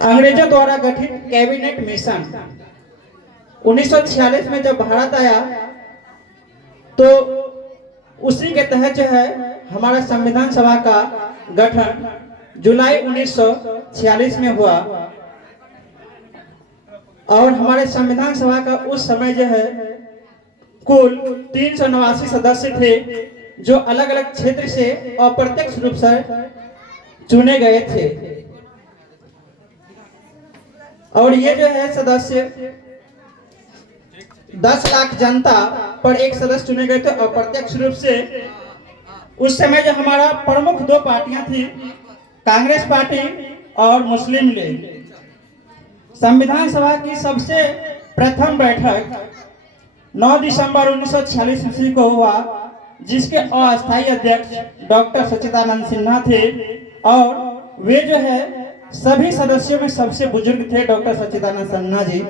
अंग्रेजों द्वारा गठित कैबिनेट मिशन 1946 में जब भारत आया तो उसी के तहत जो है हमारा संविधान सभा का गठन जुलाई 1946 में हुआ। और हमारे संविधान सभा का उस समय जो है कुल 389 सदस्य थे, जो अलग अलग क्षेत्र से अप्रत्यक्ष रूप से चुने गए थे। और ये जो है सदस्य 10 लाख जनता पर एक सदस्य चुने गए थे अप्रत्यक्ष रूप से। उस समय जो हमारा प्रमुख दो पार्टियां थी, कांग्रेस पार्टी और मुस्लिम लीग। संविधान सभा की सबसे प्रथम बैठक 9 दिसंबर 1946 ईस्वी को हुआ, जिसके अस्थायी अध्यक्ष डॉक्टर सच्चिदानंद सिन्हा थे। और वे जो है सभी सदस्यों में सबसे बुजुर्ग थे, डॉक्टर सच्चिदानंद सिन्हा जी।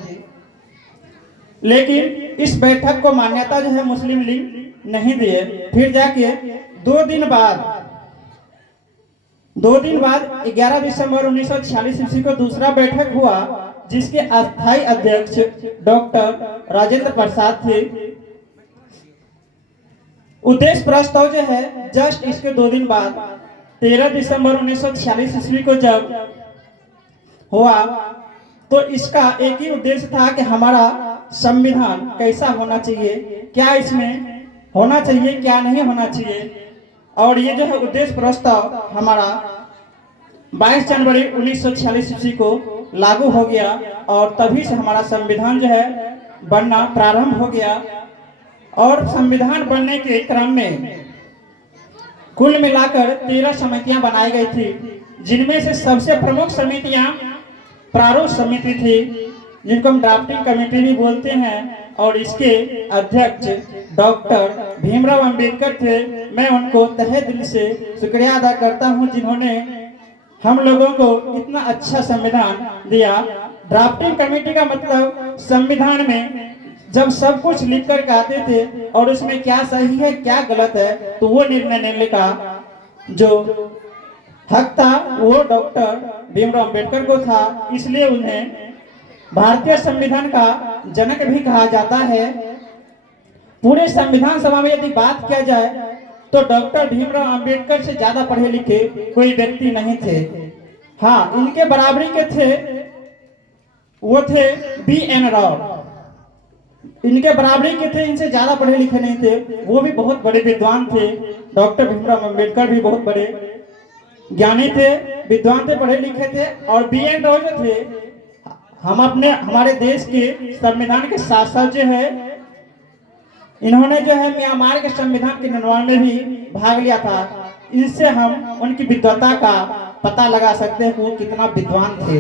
लेकिन इस बैठक को मान्यता जो है मुस्लिम लीग नहीं दिए। फिर जाके 2 दिन बाद 11 दिसंबर 1946 ईस्वी को दूसरा बैठक हुआ, जिसके अस्थायी अध्यक्ष डॉक्टर राजेंद्र प्रसाद थे। उद्देश्य प्रस्ताव जो है जस्ट इसके 2 दिन बाद 13 दिसंबर 1946 ईस्वी को जब हुआ, तो इसका एक ही उद्देश्य था कि हमारा संविधान कैसा होना चाहिए, क्या इसमें होना चाहिए, क्या नहीं होना चाहिए। और ये जो है उद्देश्य प्रस्ताव हमारा 22 जनवरी 1946 ईस्वी को लागू हो गया। और तभी से हमारा संविधान जो है बनना प्रारंभ हो गया। और संविधान बनने के क्रम में कुल मिलाकर 13 समितियां बनाई गई थी, जिनमें से सबसे प्रमुख समितियां प्रारूप समिति थी, जिनको हम ड्राफ्टिंग कमेटी भी बोलते हैं। और इसके अध्यक्ष डॉक्टर भीमराव अंबेडकर थे। मैं उनको तहे दिल से शुक्रिया अदा करता हूं, जिन्होंने हम लोगों को इतना अच्छा संविधान दिया। ड्राफ्टिंग कमेटी का मतलब संविधान में जब सब कुछ लिख कर आते थे और उसमें क्या सही है क्या गलत है, तो वो निर्णय लेने का जो हक था वो डॉक्टर भीमराव अंबेडकर को था। इसलिए उन्हें भारतीय संविधान का जनक भी कहा जाता है। पूरे संविधान सभा में यदि बात किया जाए तो डॉक्टर भीमराव अंबेडकर से ज्यादा पढ़े लिखे कोई व्यक्ति नहीं थे। हाँ, इनके बराबरी के थे वो थे B.N. राव। इनके बराबरी के थे, इनसे ज्यादा पढ़े लिखे नहीं थे। वो भी बहुत बड़े विद्वान थे। डॉक्टर भीमराव अंबेडकर भी बहुत बड़े ज्ञानी थे, विद्वान थे, पढ़े लिखे थे। और B.N. राव जो थे, हमारे देश के संविधान के साथ साथ जो है इन्होंने जो है म्यांमार के संविधान के निर्माण में भी भाग लिया था। इससे हम उनकी विद्वता का पता लगा सकते हैं वो कितना विद्वान थे।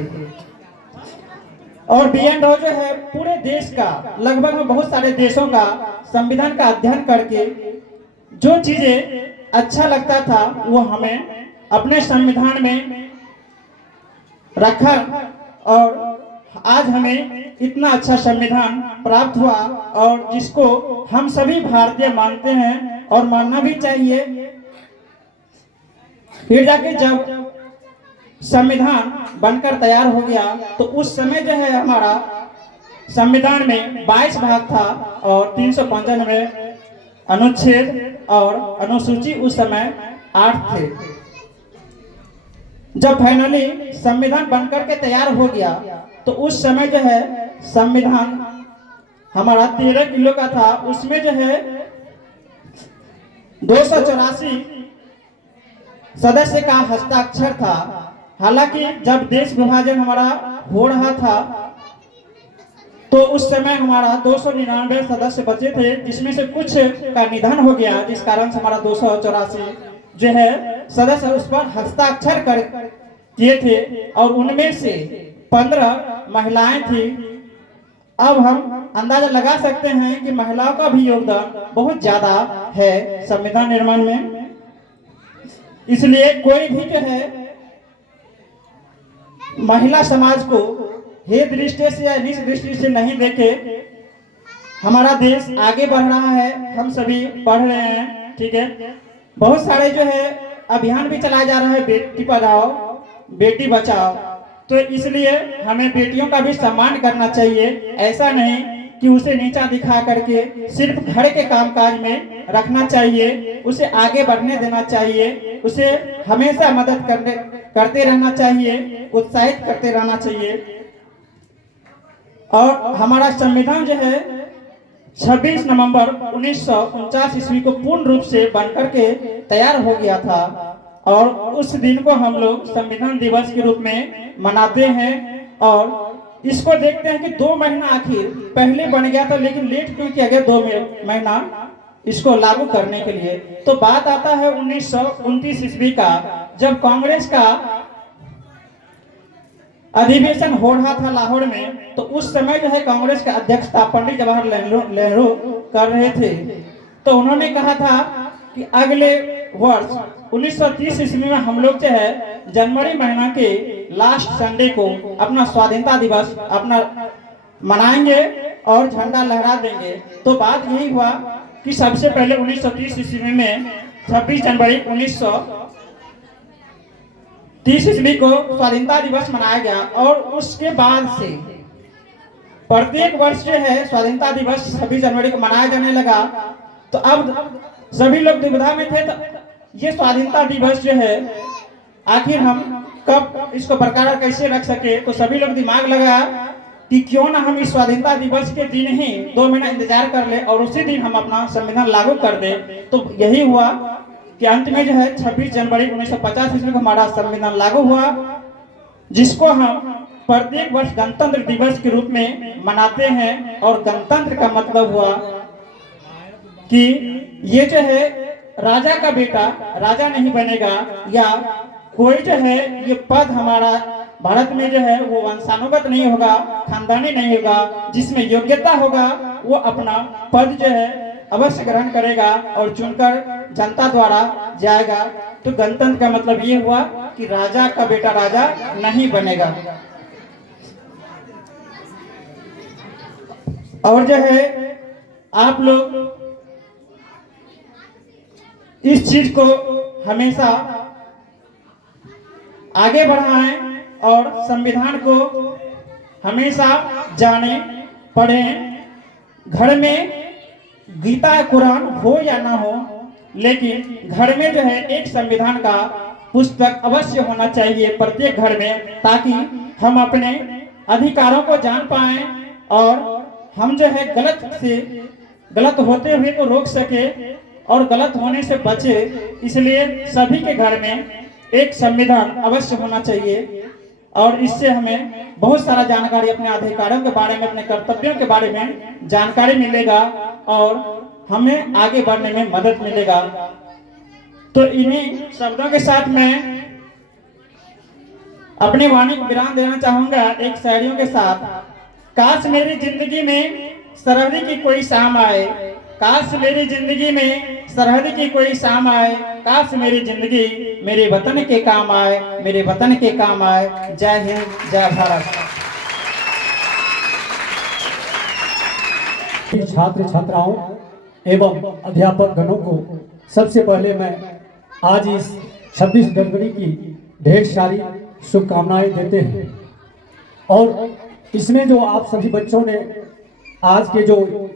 और B.N. राव जो है पूरे देश का, लगभग में बहुत सारे देशों का संविधान का अध्ययन करके जो चीजें अच्छा लगता था वो हमें अपने संविधान में रखा। और आज हमें इतना अच्छा संविधान प्राप्त हुआ, और जिसको हम सभी भारतीय मानते हैं और मानना भी चाहिए। फिर जाके जब संविधान बनकर तैयार हो गया तो उस समय जो है हमारा संविधान में 22 भाग था और 395 अनुच्छेद और अनुसूची उस समय 8 थे। जब फाइनली संविधान बनकर के तैयार हो गया तो उस समय जो है संविधान हमारा 13 किलो का था। उसमें जो है 284 सदस्य का हस्ताक्षर था। हालांकि जब देश विभाजन हमारा हो रहा था तो उस समय हमारा 299 सदस्य बचे थे, जिसमें से कुछ का निधन हो गया, जिस कारण से हमारा 284 जो है सदस्य उस पर हस्ताक्षर कर किए थे। और उनमें से 15 महिलाएं थी। अब हम अंदाजा लगा सकते हैं कि महिलाओं का भी योगदान बहुत ज्यादा है संविधान निर्माण में। इसलिए कोई भी जो है महिला समाज को हे दृष्टि से या निज दृष्टि से नहीं देखे। हमारा देश आगे बढ़ रहा है, हम सभी पढ़ रहे हैं, ठीक है। बहुत सारे जो है अभियान भी चलाया जा रहा है, बेटी पढ़ाओ बेटी बचाओ। तो इसलिए हमें बेटियों का भी सम्मान करना चाहिए। ऐसा नहीं कि उसे नीचा दिखा करके सिर्फ घर के कामकाज में रखना चाहिए, उसे आगे बढ़ने देना चाहिए, उसे हमेशा मदद करते रहना चाहिए, उत्साहित करते रहना चाहिए। और हमारा संविधान जो है 26 नवंबर 1949 ईस्वी को पूर्ण रूप से बनकर के तैयार हो गया था और उस दिन को हम लोग संविधान दिवस के रूप में मनाते हैं। और इसको देखते हैं कि 2 महीना आखिर पहले बन गया था, लेकिन लेट क्यों किया गया 2 महीना इसको लागू करने के लिए। तो बात आता है 1929 ईस्वी का, जब कांग्रेस का अधिवेशन हो रहा था लाहौर में। तो उस समय जो है कांग्रेस का अध्यक्षता पंडित जवाहरलाल नेहरू कर रहे थे। तो उन्होंने कहा था कि अगले वर्ष 1930 ईस्वी में हम लोग जो है जनवरी महीना के लास्ट संडे को अपना स्वाधीनता दिवस अपना मनाएंगे और झंडा लहरा देंगे। तो बात यही हुआ कि सबसे पहले 1930 ईस्वी में 26 जनवरी 1930 ईस्वी को स्वाधीनता दिवस मनाया गया और उसके बाद से प्रत्येक वर्ष जो है स्वाधीनता दिवस 26 जनवरी को मनाया जाने लगा। तो अब सभी लोग दुविधा में थे, तो ये स्वाधीनता दिवस जो है आखिर हम कब इसको बरकरार कैसे रख सके। तो सभी लोग दिमाग लगाया कि क्यों ना हम इस स्वाधीनता दिवस के दिन ही 2 महीना इंतजार कर ले और उसी दिन हम अपना संविधान लागू कर दे। तो यही हुआ कि अंत में जो है 26 जनवरी 1950 ईस्वी को हमारा संविधान लागू हुआ, जिसको हम प्रत्येक वर्ष गणतंत्र दिवस के रूप में मनाते हैं। और गणतंत्र का मतलब हुआ कि ये जो है राजा का बेटा राजा नहीं बनेगा, या कोई जो है ये पद हमारा भारत में जो है वो वंशानुगत नहीं होगा, खानदानी नहीं होगा। जिसमें योग्यता होगा वो अपना पद जो है अवश्य ग्रहण करेगा और चुनकर जनता द्वारा जाएगा। तो गणतंत्र का मतलब ये हुआ कि राजा का बेटा राजा नहीं बनेगा। और जो है आप लोग इस चीज को हमेशा आगे बढ़ाएं और संविधान को हमेशा जाने पढ़ें। घर में गीता कुरान हो या ना हो, लेकिन घर में जो है एक संविधान का पुस्तक अवश्य होना चाहिए प्रत्येक घर में, ताकि हम अपने अधिकारों को जान पाएं और हम जो है गलत होते हुए को रोक सके और गलत होने से बचे। इसलिए सभी के घर में एक संविधान अवश्य होना चाहिए और इससे हमें बहुत सारा जानकारी अपने अधिकारों के बारे में, अपने कर्तव्यों के बारे में जानकारी मिलेगा और हमें आगे बढ़ने में मदद मिलेगा। तो इन्हीं शब्दों के साथ मैं अपनी वाणी को विराम देना चाहूंगा एक शायरियों के साथ। काश मेरी जिंदगी में सरहद की कोई शाम आए, काश मेरी जिंदगी में सरहद की कोई शाम आए, काश मेरी जिंदगी मेरे वतन के काम आए, मेरे वतन के काम आए। जय हिंद, जय भारत। छात्र छात्राओं एवं अध्यापक गणों को सबसे पहले मैं आज इस 26 जनवरी की ढेर सारी शुभकामनाएं देते हैं। और इसमें जो आप सभी बच्चों ने आज के जो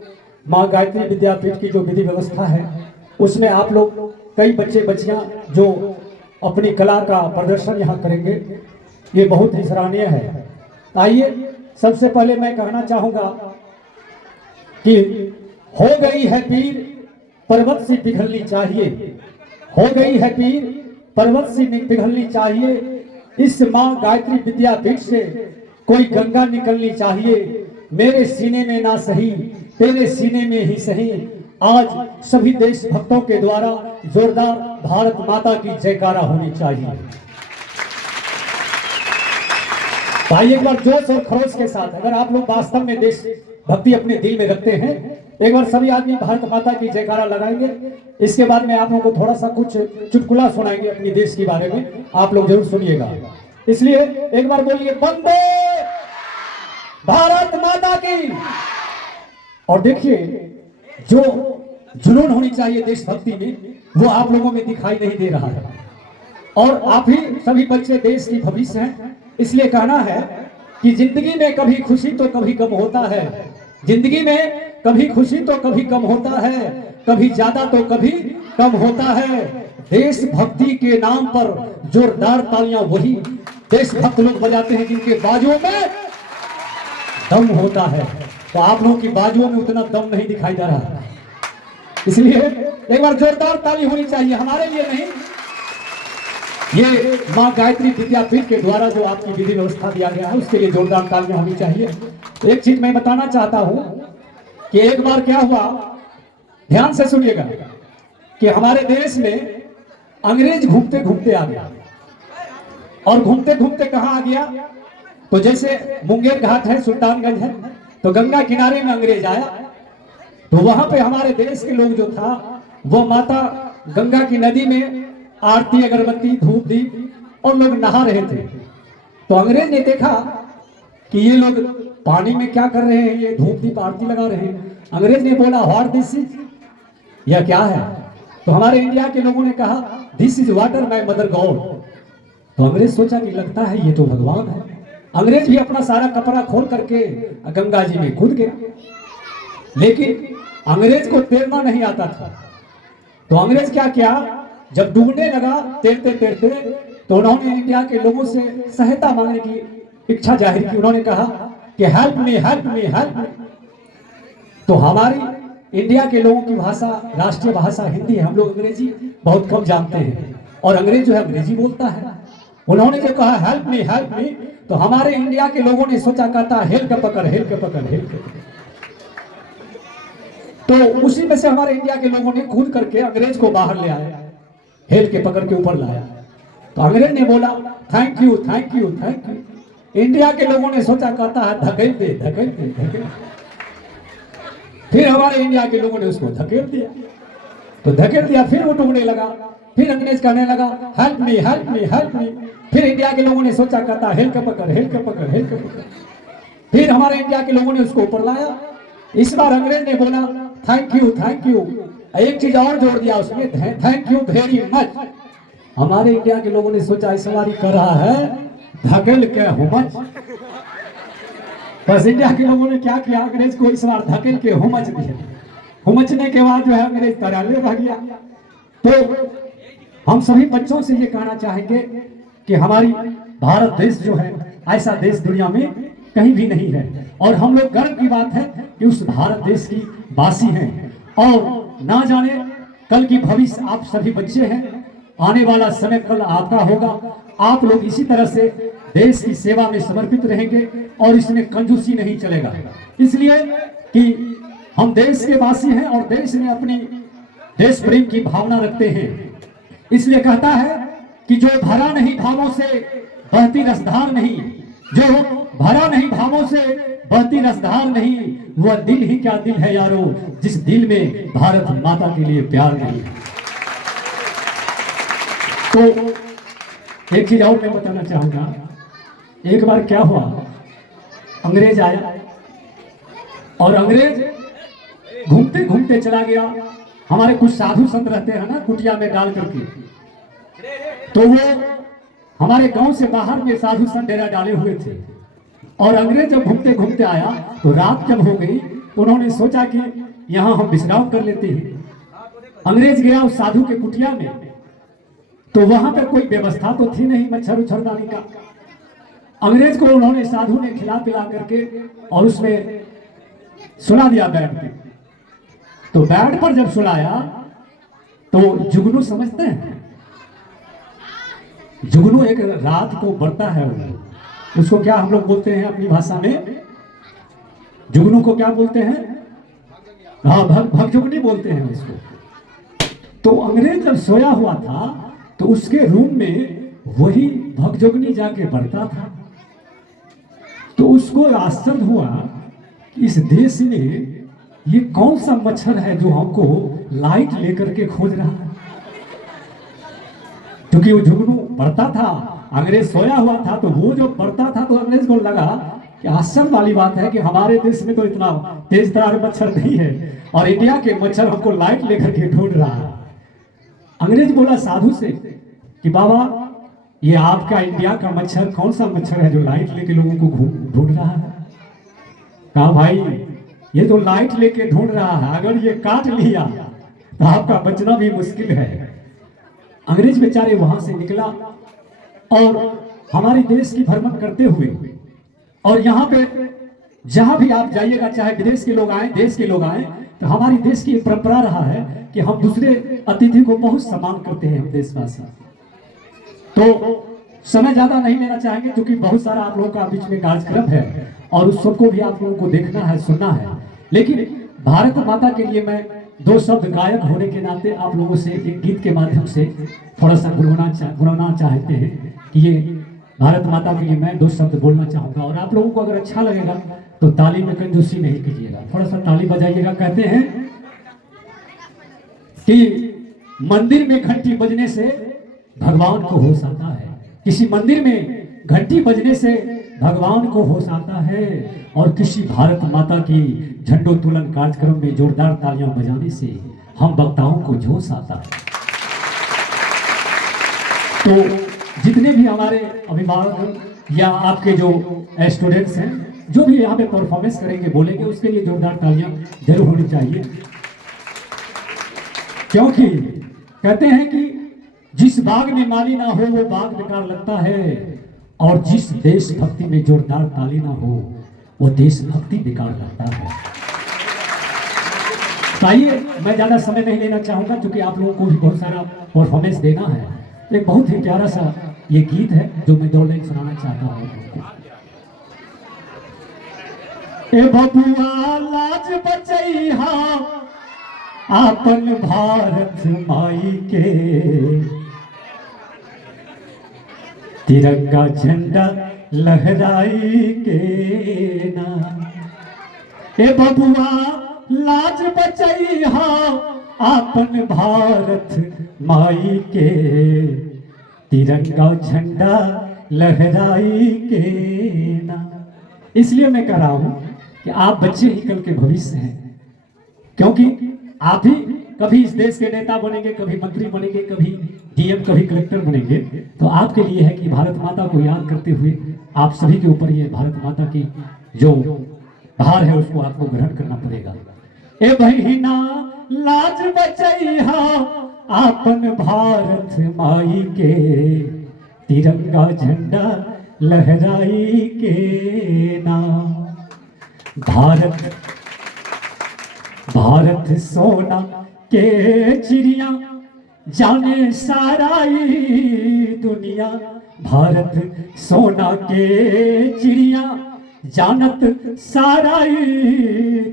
माँ गायत्री विद्यापीठ की जो विधि व्यवस्था है उसमें आप लोग कई बच्चे बच्चियां जो अपनी कला का प्रदर्शन यहाँ करेंगे, ये बहुत ही सराहनीय है। आइए सबसे पहले मैं कहना चाहूँगा कि हो गई है पीर पर्वत सी पिघलनी चाहिए, हो गई है पीर पर्वत सी पिघलनी चाहिए। इस माँ गायत्री विद्यापीठ से कोई गंगा निकलनी चाहिए। मेरे सीने में ना सही तेरे सीने में ही सही, आज सभी देशभक्तों के द्वारा जोरदार भारत माता की जयकारा होनी चाहिए। भाई एक बार जोश और खरोश के साथ अगर आप लोग वास्तव में देश भक्ति अपने दिल में रखते हैं, एक बार सभी आदमी भारत माता की जयकारा लगाएंगे। इसके बाद में आप लोगों को थोड़ा सा कुछ चुटकुला सुनाएंगे अपनी देश के बारे में, आप लोग जरूर सुनिएगा। इसलिए एक बार बोलिए वंदे भारत माता की। और देखिए जो जुनून होनी चाहिए देशभक्ति में वो आप लोगों में दिखाई नहीं दे रहा है। और आप ही सभी बच्चे देश की भविष्य हैं। इसलिए कहना है कि जिंदगी में कभी खुशी तो कभी गम होता है, जिंदगी में कभी खुशी तो कभी कम होता है, कभी ज्यादा तो कभी कम होता है। देशभक्ति के नाम पर जोरदार तालियां वही देशभक्त लोग बजाते हैं जिनके बाजुओं में दम होता है। तो आप लोगों की बाजुओं में उतना दम नहीं दिखाई दे रहा, इसलिए एक बार जोरदार ताली होनी चाहिए, हमारे लिए नहीं, ये मां गायत्री विद्यापीठ के द्वारा जो आपकी विधि व्यवस्था दिया गया है उसके लिए जोरदार तालियां होनी चाहिए। तो एक चीज मैं बताना चाहता हूं कि एक बार क्या हुआ, ध्यान से सुनिएगा, कि हमारे देश में अंग्रेज घूमते घूमते आ गया, और घूमते घूमते कहां आ गया, तो जैसे मुंगेर घाट है, सुल्तानगंज है, तो गंगा किनारे में अंग्रेज आया, तो वहां पे हमारे देश के लोग जो था वो माता गंगा की नदी में आरती अगरबत्ती धूप दीप और लोग नहा रहे थे। तो अंग्रेज ने देखा कि ये लोग पानी में क्या कर रहे हैं, ये धूप दीप आरती लगा रहे हैं। अंग्रेज ने बोला व्हाट दिस इज, यह क्या है। तो हमारे इंडिया के लोगों ने कहा this is water my mother God. तो अंग्रेज सोचा कि लगता है ये तो भगवान है। अंग्रेज भी अपना सारा कपड़ा खोल करके गंगा जी में कूद गया, लेकिन अंग्रेज को तैरना नहीं आता था। तो अंग्रेज क्या किया, जब डूबने लगा तैरते तैरते, तो उन्होंने इंडिया के लोगों से सहायता मांगने की इच्छा जाहिर की। उन्होंने कहा कि help me help me help me. तो हमारी इंडिया के लोगों की भाषा राष्ट्रीय भाषा हिंदी है, हम लोग अंग्रेजी बहुत कम जानते हैं, और अंग्रेज जो है अंग्रेजी बोलता है। उन्होंने जो कहा हेल्प मी हेल्प मी, तो हमारे इंडिया के लोगों ने सोचा कहता हेल्प के पकड़ हेल्प के पकड़ हेल्प के पकड़। तो उसी में से हमारे इंडिया के लोगों ने कूद करके अंग्रेज को बाहर ले आया, हेल के पकड़ के ऊपर लाया। तो अंग्रेज ने बोला thank you thank you thank you. India के लोगों ने सोचा कहता है धकेल दे धकेल दे धकेल। फिर हमारे इंडिया के लोगों ने उसको धकेल दिया, तो धकेल दिया, फिर वो डूबने लगा। फिर अंग्रेज कहने लगा help me help me help me. फिर इंडिया के लोगों ने सोचा कहता हेल के पकड़ हेल के पकड़ हेल के पकड़। फिर हमारे इंडिया के लोगों ने उसको ऊपर लाया। इस बार अंग्रेज ने बोला थैंक यू थैंक यू। एक चीज और जोड़ दिया उसमें, थैंक यू वेरी मच। हमारे इंडिया के लोगों ने सोचा इस बार कर रहा है धकेल के हुमच। बस इंडिया के लोगों ने क्या किया, अंग्रेज को इस बार धकेल के हुमच दिया। हुमचने के बाद जो है अंग्रेज तराले रह गया। तो हम सभी बच्चों से ये कहना चाहेंगे कि हमारी भारत देश जो है ऐसा देश दुनिया में कहीं भी नहीं है, और हम लोग गर्व की बात है कि उस भारत देश की वासी हैं। और ना जाने कल की भविष्य आप सभी बच्चे हैं, आने वाला समय कल आपका होगा। आप लोग इसी तरह से देश की सेवा में समर्पित रहेंगे और इसमें कंजूसी नहीं चलेगा, इसलिए कि हम देश के वासी हैं और देश में अपनी देश प्रेम की भावना रखते हैं। इसलिए कहता है कि जो भरा नहीं भावों से बहती रसधार नहीं, जो भरा नहीं भावों से बहती रसधार नहीं, वह दिल ही क्या दिल है यारो जिस दिल में भारत माता के लिए प्यार नहीं। तो एक चीज और मैं बताना चाहूंगा। एक बार क्या हुआ, अंग्रेज आया और अंग्रेज घूमते घूमते चला गया। हमारे कुछ साधु संत रहते हैं ना कुटिया में डाल करके, तो वो हमारे गांव से बाहर में साधु संत डेरा डाले हुए थे। और अंग्रेज जब घूमते घूमते आया तो रात जब हो गई तो उन्होंने सोचा कि यहाँ हम विश्राम कर लेते हैं। अंग्रेज गया उस साधु के कुटिया में, तो वहां पर कोई व्यवस्था तो थी नहीं मच्छर उच्छरदानी का। अंग्रेज को उन्होंने साधु ने खिला पिला करके और उसमें सुला दिया बेड पे। तो बेड पर जब सुलाया तो जुगनू समझते हैं, जुगनू एक रात को बढ़ता है, उसको क्या हम लोग बोलते हैं अपनी भाषा में, जुगनू को क्या बोलते हैं, हाँ भगजुगनी बोलते हैं उसको। तो अंग्रेज जब सोया हुआ था तो उसके रूम में वही भगजुगनी जाके बढ़ता था। तो उसको आश्चर्य हुआ कि इस देश में ये कौन सा मच्छर है जो हमको लाइट लेकर के खोज रहा है। क्योंकि वो जुगनू बढ़ता था, अंग्रेज सोया हुआ था, तो वो जो बढ़ता था तो अंग्रेज को लगा कि आश्चर्य वाली बात है कि हमारे देश में तो इतना तेज तरार मच्छर नहीं है और इंडिया के मच्छर हमको लाइट लेकर के ढूंढ रहा है। अंग्रेज बोला साधु से कि बाबा ये आपका इंडिया का मच्छर कौन सा मच्छर है जो लाइट लेके लोगों को ढूंढ रहा है? कहा भाई ये तो लाइट लेके ढूंढ रहा है, अगर ये काट लिया तो आपका बचना भी मुश्किल है। अंग्रेज बेचारे वहां से निकला और हमारे देश की भ्रमण करते हुए, और यहाँ पे जहां भी आप जाइएगा, चाहे विदेश के लोग आए देश के लोग आए, तो हमारी देश की एक परंपरा रहा है कि हम दूसरे अतिथि को बहुत सम्मान करते हैं हम देशवासी। तो समय ज्यादा नहीं लेना चाहेंगे क्योंकि बहुत सारा आप लोगों का बीच में कार्यक्रम है और उस सबको भी आप लोगों को देखना है, सुनना है। लेकिन भारत माता के लिए मैं दो शब्द गायक होने के नाते आप लोगों से एक गीत के माध्यम से थोड़ा सा गुनगुनाना चाहते हैं कि ये भारत माता के लिए मैं दो शब्द बोलना चाहूंगा। और आप लोगों को अगर अच्छा लगेगा तो ताली में कंजूसी नहीं कीजिएगा, थोड़ा सा ताली बजाइएगा। कहते हैं कि मंदिर में घंटी बजने से भगवान को होश आता है, किसी मंदिर में घंटी बजने से भगवान को होश आता है, और किसी भारत माता की झंडोत्तोलन कार्यक्रम में जोरदार तालियां बजाने से हम वक्ताओं को जोश आता है। तो जितने भी हमारे अभिभावक या आपके जो स्टूडेंट्स हैं, जो भी यहाँ पे परफॉर्मेंस करेंगे बोलेंगे, उसके लिए जोरदार तालियां जरूर होनी चाहिए। क्योंकि कहते हैं कि जिस बाग में माली ना हो वो बाग बेकार लगता है, और जिस देशभक्ति में जोरदार ताली ना हो वो देशभक्ति बेकार लगता है। आइए, मैं ज्यादा समय नहीं लेना चाहूंगा क्योंकि आप लोगों को भी बहुत सारा परफॉर्मेंस देना है। एक बहुत ही प्यारा सा ये गीत है जो मैं 2 लाइन सुनाना चाहता हूँ। ए बबुआ लाज बचैहा आपन भारत माई के, तिरंगा झंडा लहराई के ना। ए बबुआ लाज बचैहा आपन भारत माई के, तिरंगा झंडा लहराई के ना। इसलिए मैं कह रहा हूं कि आप बच्चे ही कल के भविष्य हैं, क्योंकि आप ही कभी इस देश के नेता बनेंगे, कभी मंत्री बनेंगे, कभी डीएम, कभी कलेक्टर बनेंगे। तो आपके लिए है कि भारत माता को याद करते हुए आप सभी के ऊपर ये भारत माता की जो भार है उसको आपको ग्रहण करना पड़ेगा। ए बहिना लाज बचैहा आपन भारत माई के, तिरंगा झंडा लहराई के ना। भारत भारत सोना के चिड़िया जाने साराई दुनिया, भारत सोना के चिड़िया जानत साराई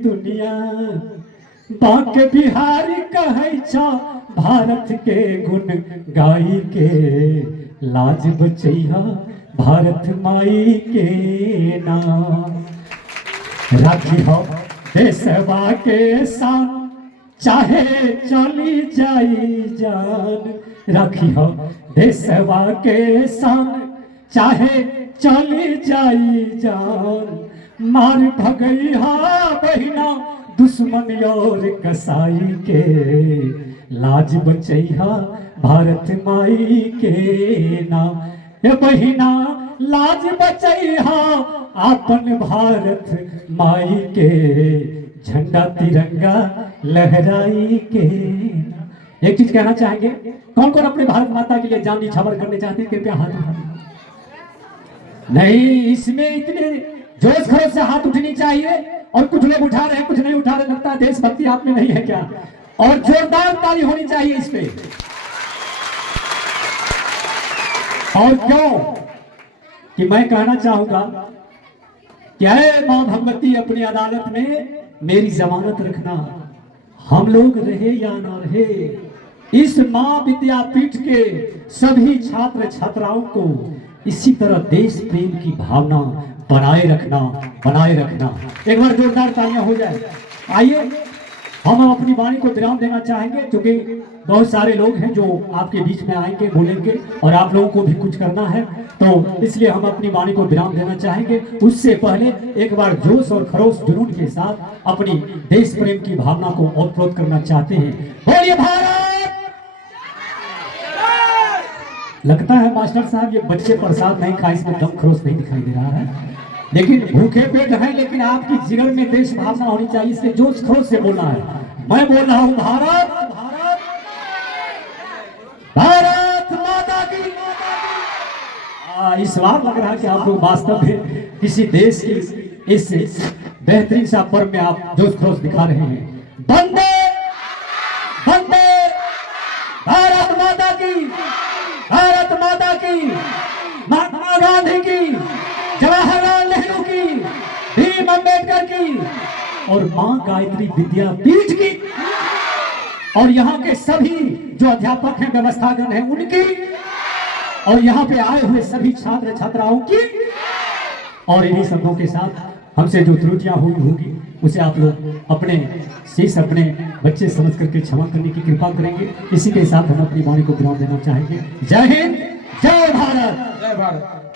दुनिया। बांके बिहारी कहै छा भारत के गुण गाई के, लाज बचैहा भारत माई के नाम। राखी हो देशवा के शान चाहे चली जाई जान, राखी हो देशवा के शान चाहे चली जाई जान। मार भगैहा बहिना दुश्मन और कसाई के, लाज बचैहा भारत माई के नाम। हे बहिना लाज बचैहा आपन भारत माई के, झंडा तिरंगा लहराई के। एक चीज कहना चाहेंगे, कौन कौन अपने भारत माता के लिए जान न्यौछावर करने चाहते हैं? कृपया हाथ उठाइए। नहीं, इसमें इतने जोश खरोश से हाथ उठनी चाहिए, और कुछ लोग उठा रहे हैं, कुछ नहीं उठा रहे। लगता है देशभक्ति आप में नहीं है क्या? और जोरदार ताली होनी चाहिए इस पे। और क्यों कि मैं कहना चाहूंगा कि अरे मां भगवती अपनी अदालत में मेरी जमानत रखना, हम लोग रहे या ना रहे, इस मां विद्यापीठ के सभी छात्र छात्राओं को इसी तरह देश प्रेम की भावना बनाए रखना, बनाए रखना। एक बार जोरदार तालियां हो जाए। आइए, हम अपनी वाणी को विराम देना चाहेंगे क्योंकि बहुत सारे लोग हैं जो आपके बीच में आएंगे, बोलेंगे, और आप लोगों को भी कुछ करना है, तो इसलिए हम अपनी वाणी को विराम देना चाहेंगे। उससे पहले एक बार जोश और खरोश जुनून के साथ अपनी देश प्रेम की भावना को ओतप्रोत करना चाहते हैं। बोलिए भारत, लगता है मास्टर साहब ये बच्चे प्रसाद नहीं खाए, इसमें दम खरोश नहीं दिखाई दे रहा है। लेकिन भूखे पेट हैं, लेकिन आपकी जिगर में देश भावना होनी चाहिए, इसलिए जोश खरोश से बोलना है। मैं बोल रहा हूँ भारत भारत भारत माता की। इस बार लग रहा है कि आप लोग वास्तव में किसी देश की इस बेहतरीन सा पर्व में आप जोश खरोश दिखा रहे हैं। वंदे वंदे भारत माता की, भारत माता की, महात्मा गांधी की, जवाहरलाल नेहरू की, भीम अम्बेडकर की और मां गायत्री विद्यापीठ की और यहाँ के सभी जो अध्यापक हैं, व्यवस्थागण हैं उनकी और यहाँ पे आए हुए सभी छात्र छात्राओं की। और इन्हीं शब्दों के साथ हमसे जो त्रुटियां हुई होगी उसे आप लोग अपने शीश अपने बच्चे समझ करके क्षमा करने की कृपा करेंगे। इसी के साथ हम अपनी वाणी को विराम देना चाहेंगे। जय हिंद, जय भारत, जय भारत।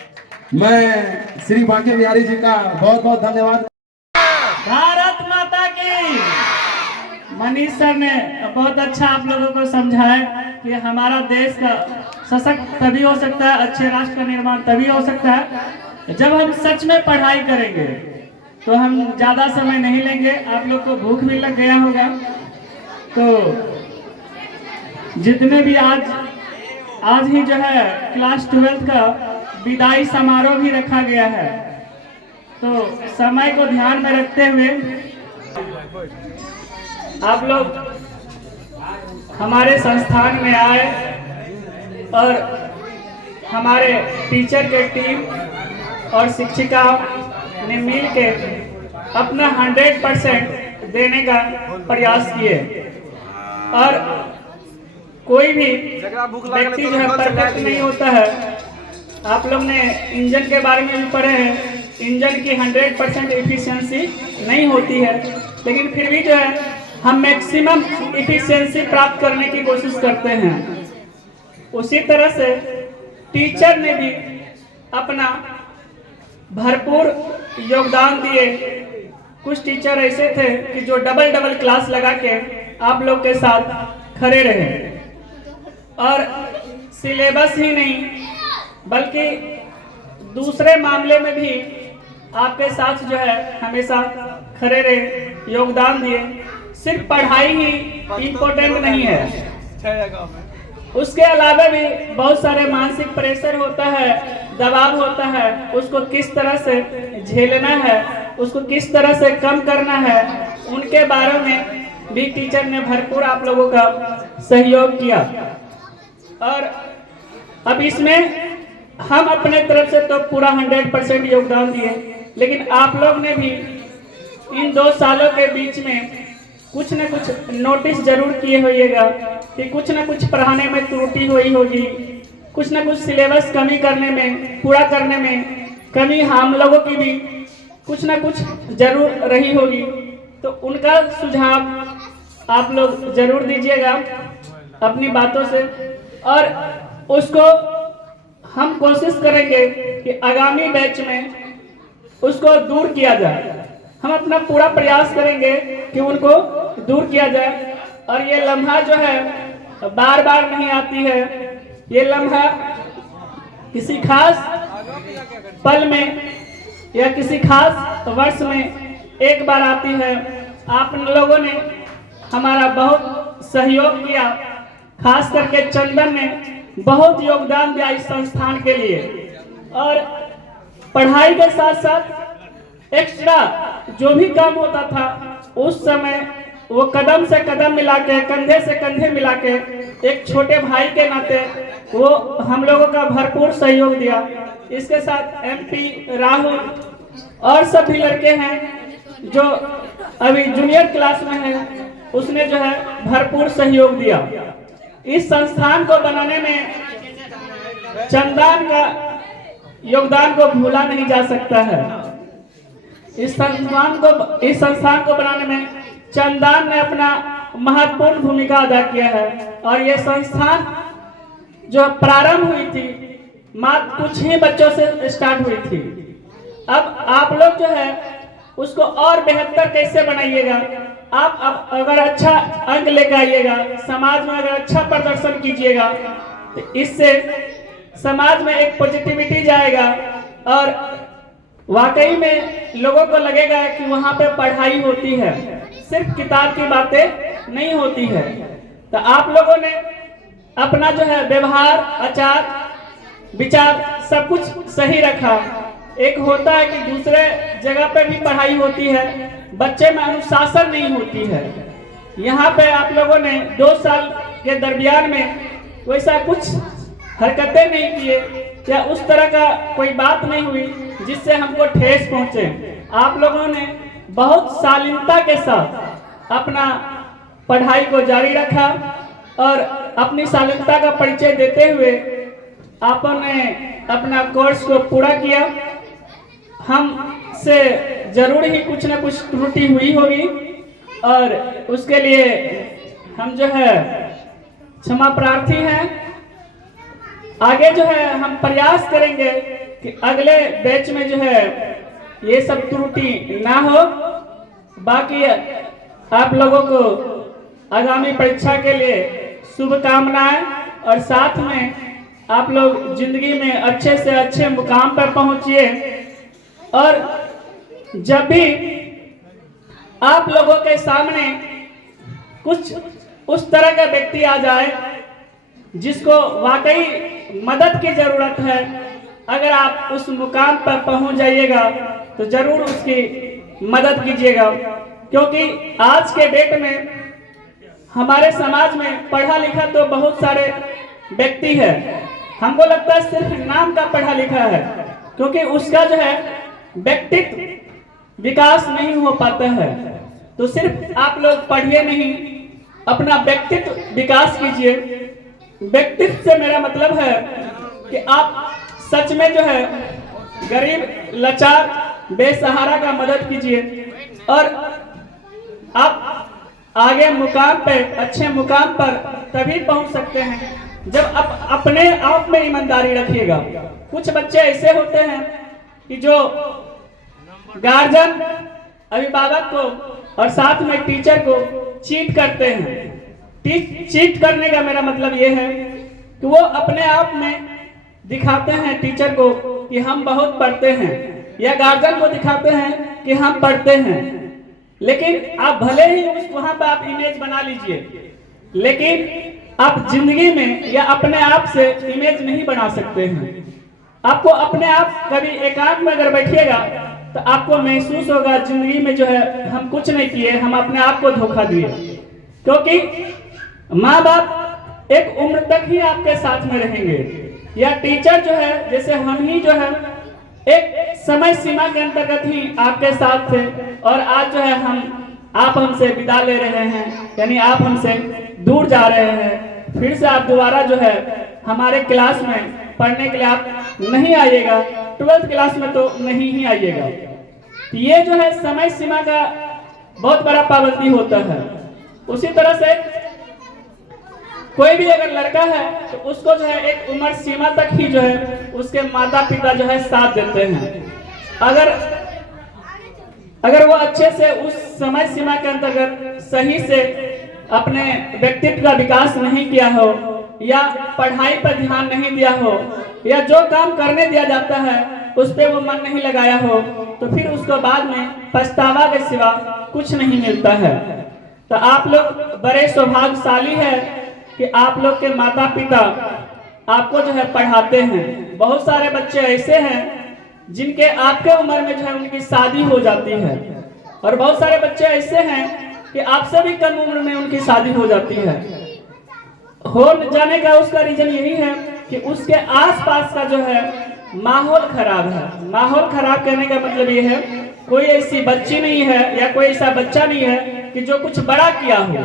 मैं श्री बांके बिहारी जी का बहुत बहुत धन्यवाद। भारत माता की। मनीष सर ने बहुत अच्छा आप लोगों को समझाया कि हमारा देश का सशक्त तभी हो सकता है, अच्छे राष्ट्र का निर्माण तभी हो सकता है जब हम सच में पढ़ाई करेंगे। तो हम ज़्यादा समय नहीं लेंगे, आप लोग को भूख भी लग गया होगा, तो जितने भी आज ही जो है क्लास 12 का विदाई समारोह भी रखा गया है, तो समय को ध्यान में रखते हुए आप लोग हमारे संस्थान में आए और हमारे टीचर के टीम और शिक्षिका ने मिल के अपना 100% देने का प्रयास किए। और कोई भी व्यक्ति जो है परफेक्ट नहीं होता है। आप लोग ने इंजन के बारे में भी पढ़े हैं, इंजन की 100% एफिशिएंसी नहीं होती है, लेकिन फिर भी जो है हम मैक्सिमम एफिशिएंसी प्राप्त करने की कोशिश करते हैं। उसी तरह से टीचर ने भी अपना भरपूर योगदान दिए। कुछ टीचर ऐसे थे कि जो डबल क्लास लगा के आप लोग के साथ खड़े रहे और सिलेबस ही नहीं बल्कि दूसरे मामले में भी आपके साथ जो है हमेशा खड़े रहे, योगदान दिए। सिर्फ पढ़ाई ही इम्पोर्टेंट नहीं है, उसके अलावा भी बहुत सारे मानसिक प्रेशर होता है, दबाव होता है, उसको किस तरह से झेलना है, उसको किस तरह से कम करना है, उनके बारे में भी टीचर ने भरपूर आप लोगों का सहयोग किया। और अब इसमें हम अपने तरफ से तो पूरा 100% योगदान दिए, लेकिन आप लोग ने भी इन 2 सालों के बीच में कुछ न कुछ नोटिस जरूर किए होइएगा कि कुछ न कुछ पढ़ाने में त्रुटि हुई होगी, कुछ न कुछ सिलेबस कमी करने में, पूरा करने में कमी हम लोगों की भी कुछ न कुछ जरूर रही होगी। तो उनका सुझाव आप लोग जरूर दीजिएगा अपनी बातों से, और उसको हम कोशिश करेंगे कि आगामी बैच में उसको दूर किया जाए। हम अपना पूरा प्रयास करेंगे कि उनको दूर किया जाए। और ये लम्हा जो है बार बार नहीं आती है, ये लम्हा किसी खास पल में या किसी खास वर्ष में एक बार आती है। आप लोगों ने हमारा बहुत सहयोग किया, खास करके चंदन ने बहुत योगदान दिया इस संस्थान के लिए, और पढ़ाई के साथ साथ एक्स्ट्रा जो भी काम होता था उस समय वो कदम से कदम मिला के, कंधे से कंधे मिला के, एक छोटे भाई के नाते वो हम लोगों का भरपूर सहयोग दिया। इसके साथ MP राहुल और सभी लड़के हैं जो अभी जूनियर क्लास में हैं, उसने जो है भरपूर सहयोग दिया। इस संस्थान को बनाने में चंदन का योगदान को भूला नहीं जा सकता है। इस संस्थान को बनाने में चंदन ने अपना महत्वपूर्ण भूमिका अदा किया है। और ये संस्थान जो प्रारंभ हुई थी मात्र कुछ ही बच्चों से स्टार्ट हुई थी। अब आप लोग जो है उसको और बेहतर कैसे बनाइएगा। आप अगर अच्छा अंक लेकर आइएगा, समाज में अगर अच्छा प्रदर्शन कीजिएगा, तो इससे समाज में एक पॉजिटिविटी जाएगा और वाकई में लोगों को लगेगा कि वहाँ पे पढ़ाई होती है, सिर्फ किताब की बातें नहीं होती है। तो आप लोगों ने अपना जो है व्यवहार, आचार विचार सब कुछ सही रखा। एक होता है कि दूसरे जगह पे भी पढ़ाई होती है, बच्चे में अनुशासन नहीं होती है। यहाँ पे आप लोगों ने 2 साल के दरमियान में वैसा कुछ हरकतें नहीं किए या उस तरह का कोई बात नहीं हुई जिससे हमको ठेस पहुंचे। आप लोगों ने बहुत शालीनता के साथ अपना पढ़ाई को जारी रखा और अपनी शालीनता का परिचय देते हुए आपने अपना कोर्स को पूरा किया। हमसे जरूर ही कुछ न कुछ त्रुटि हुई होगी और उसके लिए हम जो है क्षमा प्रार्थी हैं। आगे जो है हम प्रयास करेंगे कि अगले बैच में जो है ये सब त्रुटि ना हो। बाकी आप लोगों को आगामी परीक्षा के लिए शुभकामनाएं और साथ में आप लोग जिंदगी में अच्छे से अच्छे मुकाम पर पहुंचिए। और जब भी आप लोगों के सामने कुछ उस तरह का व्यक्ति आ जाए जिसको वाकई मदद की जरूरत है, अगर आप उस मुकाम पर पहुंच जाइएगा तो जरूर उसकी मदद कीजिएगा। क्योंकि आज के डेट में हमारे समाज में पढ़ा लिखा तो बहुत सारे व्यक्ति है, हमको लगता है सिर्फ नाम का पढ़ा लिखा है, क्योंकि उसका जो है व्यक्तित्व विकास नहीं हो पाता है। तो सिर्फ आप लोग पढ़िए नहीं, अपना व्यक्तित्व विकास कीजिए। व्यक्तित्व से मेरा मतलब है कि आप सच में जो है गरीब, लाचार, बेसहारा का मदद कीजिए और आप आगे मुकाम पे, अच्छे मुकाम पर तभी पहुंच सकते हैं जब आप अपने आप में ईमानदारी रखिएगा। कुछ बच्चे ऐसे होते हैं कि जो गार्जियन, अभिभावक को और साथ में टीचर को चीट करते हैं। चीट करने का मेरा मतलब ये है कि वो अपने आप में दिखाते हैं टीचर को कि हम बहुत पढ़ते हैं, या गार्जियन को दिखाते हैं कि हम पढ़ते हैं। लेकिन आप भले ही वहां पर आप इमेज बना लीजिए, लेकिन आप जिंदगी में या अपने आप से इमेज नहीं बना सकते हैं। आपको अपने आप कभी एकांत में अगर बैठिएगा तो आपको महसूस होगा जिंदगी में जो है हम कुछ नहीं किए, हम अपने आप को धोखा दिए। क्योंकि माँ बाप एक उम्र तक ही आपके साथ में रहेंगे, या टीचर जो है, जैसे हम ही जो है एक समय सीमा के अंतर्गत ही आपके साथ थे और आज जो है आप हमसे विदा ले रहे हैं, यानी आप हमसे दूर जा रहे हैं। फिर से आप दोबारा जो है हमारे क्लास में पढ़ने के लिए आप नहीं आइएगा, 12th क्लास में तो नहीं ही आइएगा। ये जो है समय सीमा का बहुत बड़ा पाबंदी होता है। उसी तरह से कोई भी अगर लड़का है तो उसको जो है एक उम्र सीमा तक ही जो है उसके माता पिता जो है साथ देते हैं। अगर वो अच्छे से उस समय सीमा के अंतर्गत सही से अपने व्यक्तित्व का विकास नहीं किया हो, या पढ़ाई पर ध्यान नहीं दिया हो, या जो काम करने दिया जाता है उस पर वो मन नहीं लगाया हो, तो फिर उसको बाद में पछतावा के सिवा कुछ नहीं मिलता है। तो आप लोग बड़े सौभाग्यशाली है कि आप लोग के माता पिता आपको जो है पढ़ाते हैं। बहुत सारे बच्चे ऐसे हैं जिनके आपके उम्र में जो है उनकी शादी हो जाती है, और बहुत सारे बच्चे ऐसे हैं कि आपसे भी कम उम्र में उनकी शादी हो जाती है। हो जाने का उसका रीजन यही है कि उसके आसपास का जो है माहौल खराब है। माहौल खराब कहने का मतलब ये है, कोई ऐसी बच्ची नहीं है या कोई ऐसा बच्चा नहीं है कि जो कुछ बड़ा किया हो।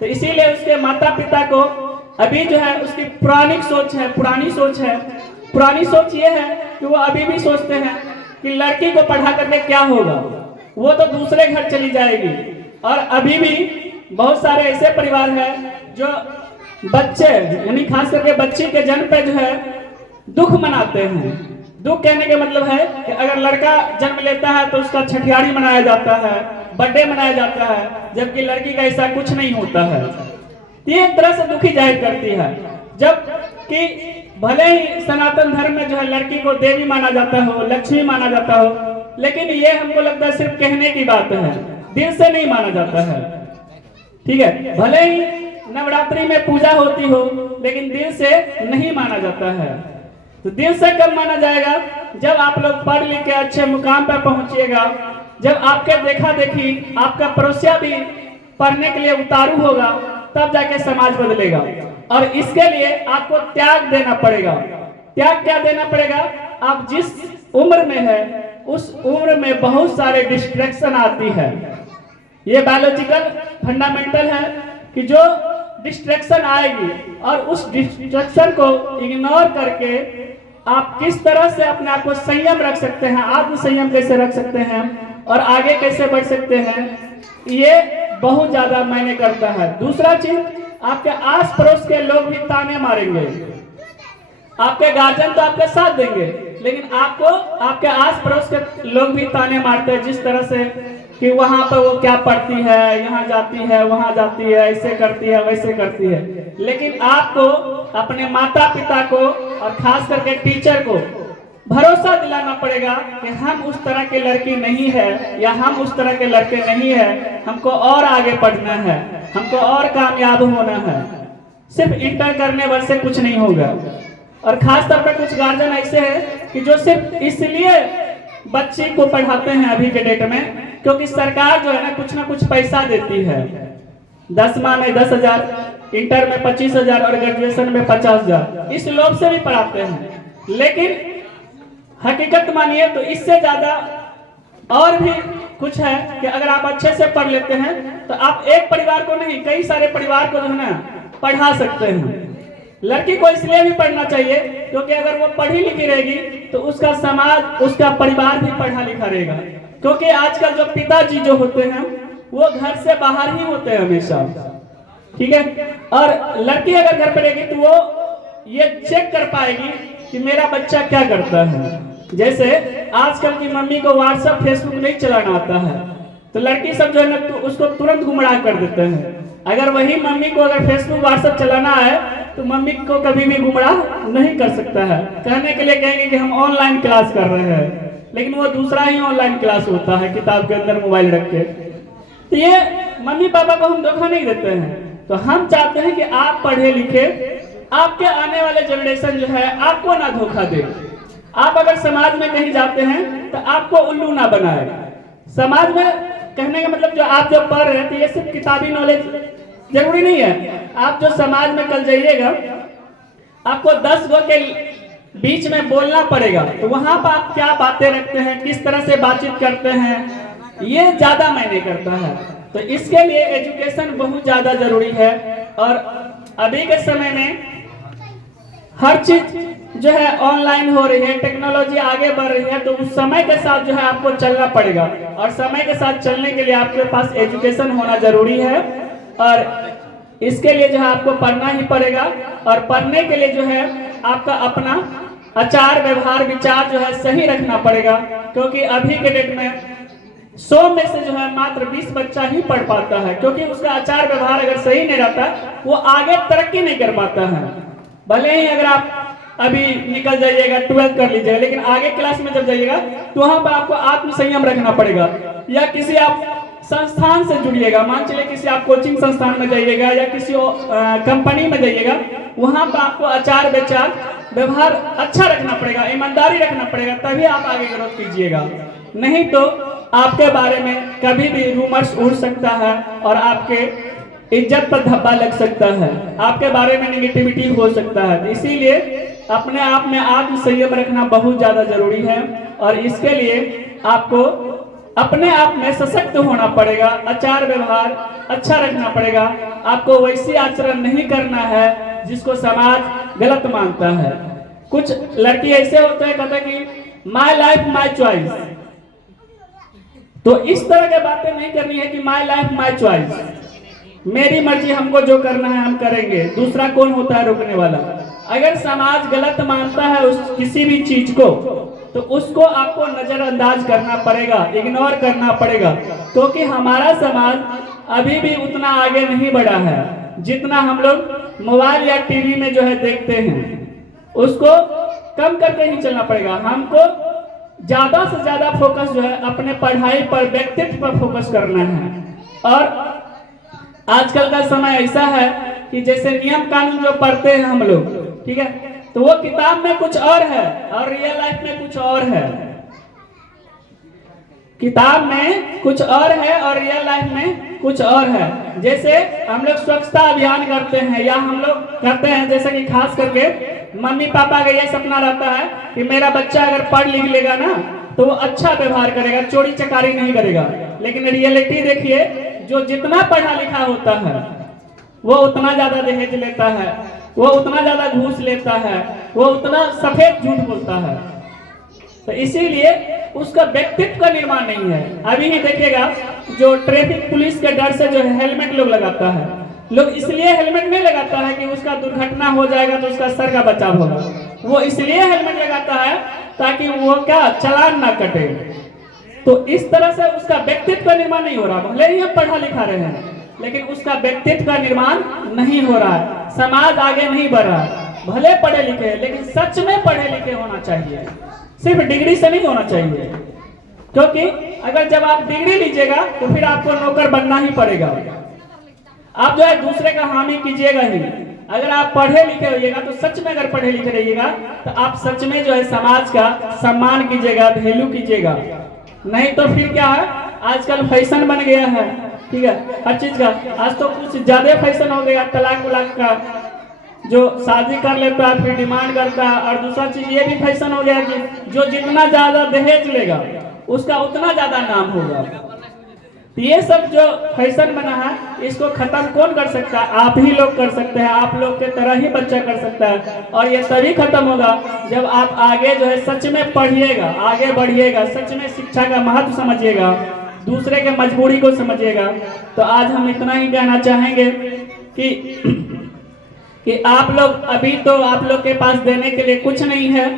तो इसीलिए उसके माता पिता को अभी जो है उसकी पुरानी सोच है। पुरानी सोच ये है कि वो अभी भी सोचते हैं कि लड़की को पढ़ा करके क्या होगा, वो तो दूसरे घर चली जाएगी। और अभी भी बहुत सारे ऐसे परिवार हैं जो बच्चे, यानी खास करके बच्ची के जन्म पे जो है दुख मनाते हैं। दुख कहने का मतलब है कि अगर लड़का जन्म लेता है तो उसका छठियारी मनाया जाता है, बर्थडे मनाया जाता है, जबकि लड़की का ऐसा कुछ नहीं होता है। ये एक तरह से दुखी जाहिर करती है। जबकि भले ही सनातन धर्म में जो है लड़की को देवी माना जाता हो, लक्ष्मी माना जाता हो, लेकिन ये हमको लगता है सिर्फ कहने की बात है, दिल से नहीं माना जाता है। ठीक है, भले ही नवरात्रि में पूजा होती हो, लेकिन दिल से नहीं माना जाता है। तो दिल से कब माना जाएगा? जब आप लोग पढ़ लिख के अच्छे मुकाम पर पहुंचिएगा, जब आपके देखा देखी आपका पड़ोसिया भी पढ़ने के लिए उतारू होगा, तब जाके समाज बदलेगा। और इसके लिए आपको त्याग देना पड़ेगा। त्याग क्या देना पड़ेगा? आप जिस उम्र में है उस उम्र में बहुत सारे डिस्ट्रैक्शन आती है। ये बायोलॉजिकल फंडामेंटल है कि जो डिस्ट्रैक्शन आएगी और उस डिस्ट्रैक्शन को इग्नोर करके आप किस तरह से अपने आप को संयम रख सकते हैं, आत्म संयम कैसे रख सकते हैं और आगे कैसे बढ़ सकते हैं, ये बहुत ज्यादा मायने करता है। दूसरा चीज, आपके आस पड़ोस के लोग भी ताने मारेंगे। आपके गार्जियन तो आपके साथ देंगे, लेकिन आपको आपके आस पड़ोस के लोग भी ताने मारते हैं, जिस तरह से कि वहां पर वो क्या पढ़ती है, यहाँ जाती है, वहां जाती है, ऐसे करती है, वैसे करती है। लेकिन आपको अपने माता पिता को और खास करके टीचर को भरोसा दिलाना पड़ेगा कि हम उस तरह के लड़की नहीं है या हम उस तरह के लड़के नहीं है, हमको और आगे पढ़ना है, हमको और कामयाब होना है। सिर्फ इंटर करने भर से कुछ नहीं होगा। और खास तौर पर कुछ गार्जियन ऐसे हैं कि जो सिर्फ इसलिए बच्ची को पढ़ाते हैं अभी के डेट में क्योंकि सरकार जो है ना कुछ पैसा देती है। 10वां में 10,000, इंटर में 25,000 और ग्रेजुएशन में 50,000, इस लोभ से भी पढ़ाते हैं। लेकिन हकीकत मानिए तो इससे ज्यादा और भी कुछ है कि अगर आप अच्छे से पढ़ लेते हैं तो आप एक परिवार को नहीं, कई सारे परिवार को जो है ना पढ़ा सकते हैं। लड़की को इसलिए भी पढ़ना चाहिए क्योंकि अगर वो पढ़ी लिखी रहेगी तो उसका समाज, उसका परिवार भी पढ़ा लिखा रहेगा। क्योंकि आजकल जो पिताजी जो होते हैं वो घर से बाहर ही होते हैं हमेशा। ठीक है, और लड़की अगर घर पर रहेगी तो वो ये चेक कर पाएगी कि मेरा बच्चा क्या करता है। जैसे आजकल की मम्मी को व्हाट्सएप फेसबुक नहीं चलाना आता है तो लड़की सब जो है ना तो उसको तुरंत गुमराह कर देते हैं। अगर वही मम्मी को अगर फेसबुक व्हाट्सएप चलाना है तो मम्मी को कभी भी गुमराह नहीं कर सकता है। कहने के लिए कहेंगे कि हम ऑनलाइन क्लास कर रहे हैं, लेकिन वो दूसरा ही ऑनलाइन क्लास होता है, किताब के अंदर मोबाइल रख के। तो ये मम्मी पापा को हम धोखा नहीं देते हैं। तो हम चाहते हैं कि आप पढ़े लिखे, आपके आने वाले जनरेशन जो है आपको ना धोखा दे। आप अगर समाज में कहीं जाते हैं तो आपको उल्लू ना बनाए। समाज में कहने का मतलब जो आप जो पढ़ रहे हैं तो ये सिर्फ किताबी नॉलेज जरूरी नहीं है। आप जो समाज में कल जाइएगा आपको 10 गो के बीच में बोलना पड़ेगा, तो वहां पर आप क्या बातें रखते हैं, किस तरह से बातचीत करते हैं, ये ज्यादा मायने करता है। तो इसके लिए एजुकेशन बहुत ज्यादा जरूरी है। और अभी के समय में हर चीज जो है ऑनलाइन हो रही है, टेक्नोलॉजी आगे बढ़ रही है, तो उस समय के साथ जो है आपको चलना पड़ेगा। और समय के साथ चलने के लिए आपके पास एजुकेशन होना जरूरी है और इसके लिए जो है आपको पढ़ना ही पड़ेगा। और पढ़ने के लिए जो है आपका अपना आचार व्यवहार विचार जो है सही रखना पड़ेगा। क्योंकि अभी के डेट में 100 में से जो है मात्र 20 बच्चा ही पढ़ पाता है, क्योंकि उसका आचार व्यवहार अगर सही नहीं रहता वो आगे तरक्की नहीं कर पाता है। भले ही अगर आप अभी निकल जाइएगा 12th कर लीजिएगा, लेकिन आगे क्लास में जब जाइएगा तो वहां पर आपको आत्म संयम रखना पड़ेगा। या किसी आप संस्थान से जुड़िएगा, मान चलिए किसी आप कोचिंग संस्थान में जाइएगा या किसी कंपनी में जाइएगा, वहां पर आपको आचार विचार व्यवहार अच्छा रखना पड़ेगा, ईमानदारी रखना पड़ेगा, तभी आप आगे ग्रोथ कीजिएगा। नहीं तो आपके बारे में कभी भी रूमर्स उड़ सकता है और आपके इज्जत पर धब्बा लग सकता है, आपके बारे में नेगेटिविटी हो सकता है। इसीलिए अपने आप में आत्म संयम रखना बहुत ज्यादा जरूरी है और इसके लिए आपको अपने आप में सशक्त होना पड़ेगा, आचार व्यवहार अच्छा रखना पड़ेगा। आपको वैसी आचरण नहीं करना है जिसको समाज गलत मानता है। कुछ लड़की ऐसे होते हैं कहते हैं कि माय लाइफ माय चॉइस, तो इस तरह की बातें नहीं करनी है कि माय लाइफ माय चॉइस, मेरी मर्जी, हमको जो करना है हम करेंगे, दूसरा कौन होता है रोकने वाला। अगर समाज गलत मानता है उस किसी भी चीज को तो उसको आपको नजरअंदाज करना पड़ेगा, इग्नोर करना पड़ेगा, क्योंकि हमारा समाज अभी भी उतना आगे नहीं बढ़ा है जितना हम लोग मोबाइल या टीवी में जो है देखते हैं। उसको कम करके ही चलना पड़ेगा। हमको ज्यादा से ज्यादा फोकस जो है अपने पढ़ाई पर, व्यक्तित्व पर फोकस करना है। और आजकल का समय ऐसा है कि जैसे नियम कानून जो पढ़ते हैं हम लोग, ठीक है, तो वो किताब में कुछ और है और रियल लाइफ में कुछ और है। किताब में कुछ और है और रियल लाइफ में कुछ और है। जैसे हम लोग स्वच्छता अभियान करते हैं या हम लोग करते हैं, जैसे कि खास करके मम्मी पापा का ये सपना रहता है कि मेरा बच्चा अगर पढ़ लिख लेगा ना तो वो अच्छा व्यवहार करेगा, चोरी चकारी नहीं करेगा। लेकिन रियलिटी देखिए, जो जितना पढ़ा लिखा होता है वो उतना ज्यादा दहेज लेता है, वो उतना ज्यादा घूस लेता है, वो उतना सफेद झूठ बोलता है। तो इसीलिए उसका व्यक्तित्व का निर्माण नहीं है। अभी ही देखिएगा, जो ट्रैफिक पुलिस के डर से जो हेलमेट लोग लगाता है, लोग इसलिए हेलमेट नहीं लगाता है कि उसका दुर्घटना हो जाएगा तो उसका सर का बचाव होगा। वो इसलिए हेलमेट लगाता है ताकि वो क्या चालान ना कटे। तो इस तरह से उसका व्यक्तित्व का निर्माण नहीं हो रहा। भले ही हम पढ़ा लिखा रहे हैं लेकिन उसका व्यक्तित्व का निर्माण नहीं हो रहा है। समाज आगे नहीं बढ़ रहा है। भले पढ़े लिखे लेकिन सच में पढ़े लिखे होना चाहिए, सिर्फ डिग्री से नहीं होना चाहिए। क्योंकि अगर जब आप डिग्री लीजिएगा तो फिर आपको नौकर बनना ही पड़ेगा। आप जो है दूसरे का हामी कीजिएगा ही। अगर आप पढ़े लिखे रहिएगा तो सच में, अगर पढ़े लिखे रहिएगा तो आप सच में जो है समाज का सम्मान कीजिएगा, वैल्यू कीजिएगा। नहीं तो फिर क्या है, आजकल फैशन बन गया है, ठीक है, हर चीज का। आज तो कुछ ज्यादा फैशन हो गया तलाक वलाक का, जो शादी कर लेता है फिर डिमांड करता है। और दूसरा चीज ये भी फैशन हो गया कि जो जितना ज्यादा दहेज लेगा उसका उतना ज्यादा नाम होगा। तो ये सब जो फैशन बना है इसको खत्म कौन कर सकता है? आप ही लोग कर सकते हैं। आप लोग के तरह ही बच्चा कर सकता है। और ये तभी खत्म होगा जब आप आगे जो है सच में पढ़िएगा, आगे बढ़िएगा, सच में शिक्षा का महत्व समझिएगा, दूसरे के मजबूरी को समझिएगा। तो आज हम इतना ही कहना चाहेंगे कि आप लोग, अभी तो आप लोग के पास देने के लिए कुछ नहीं है,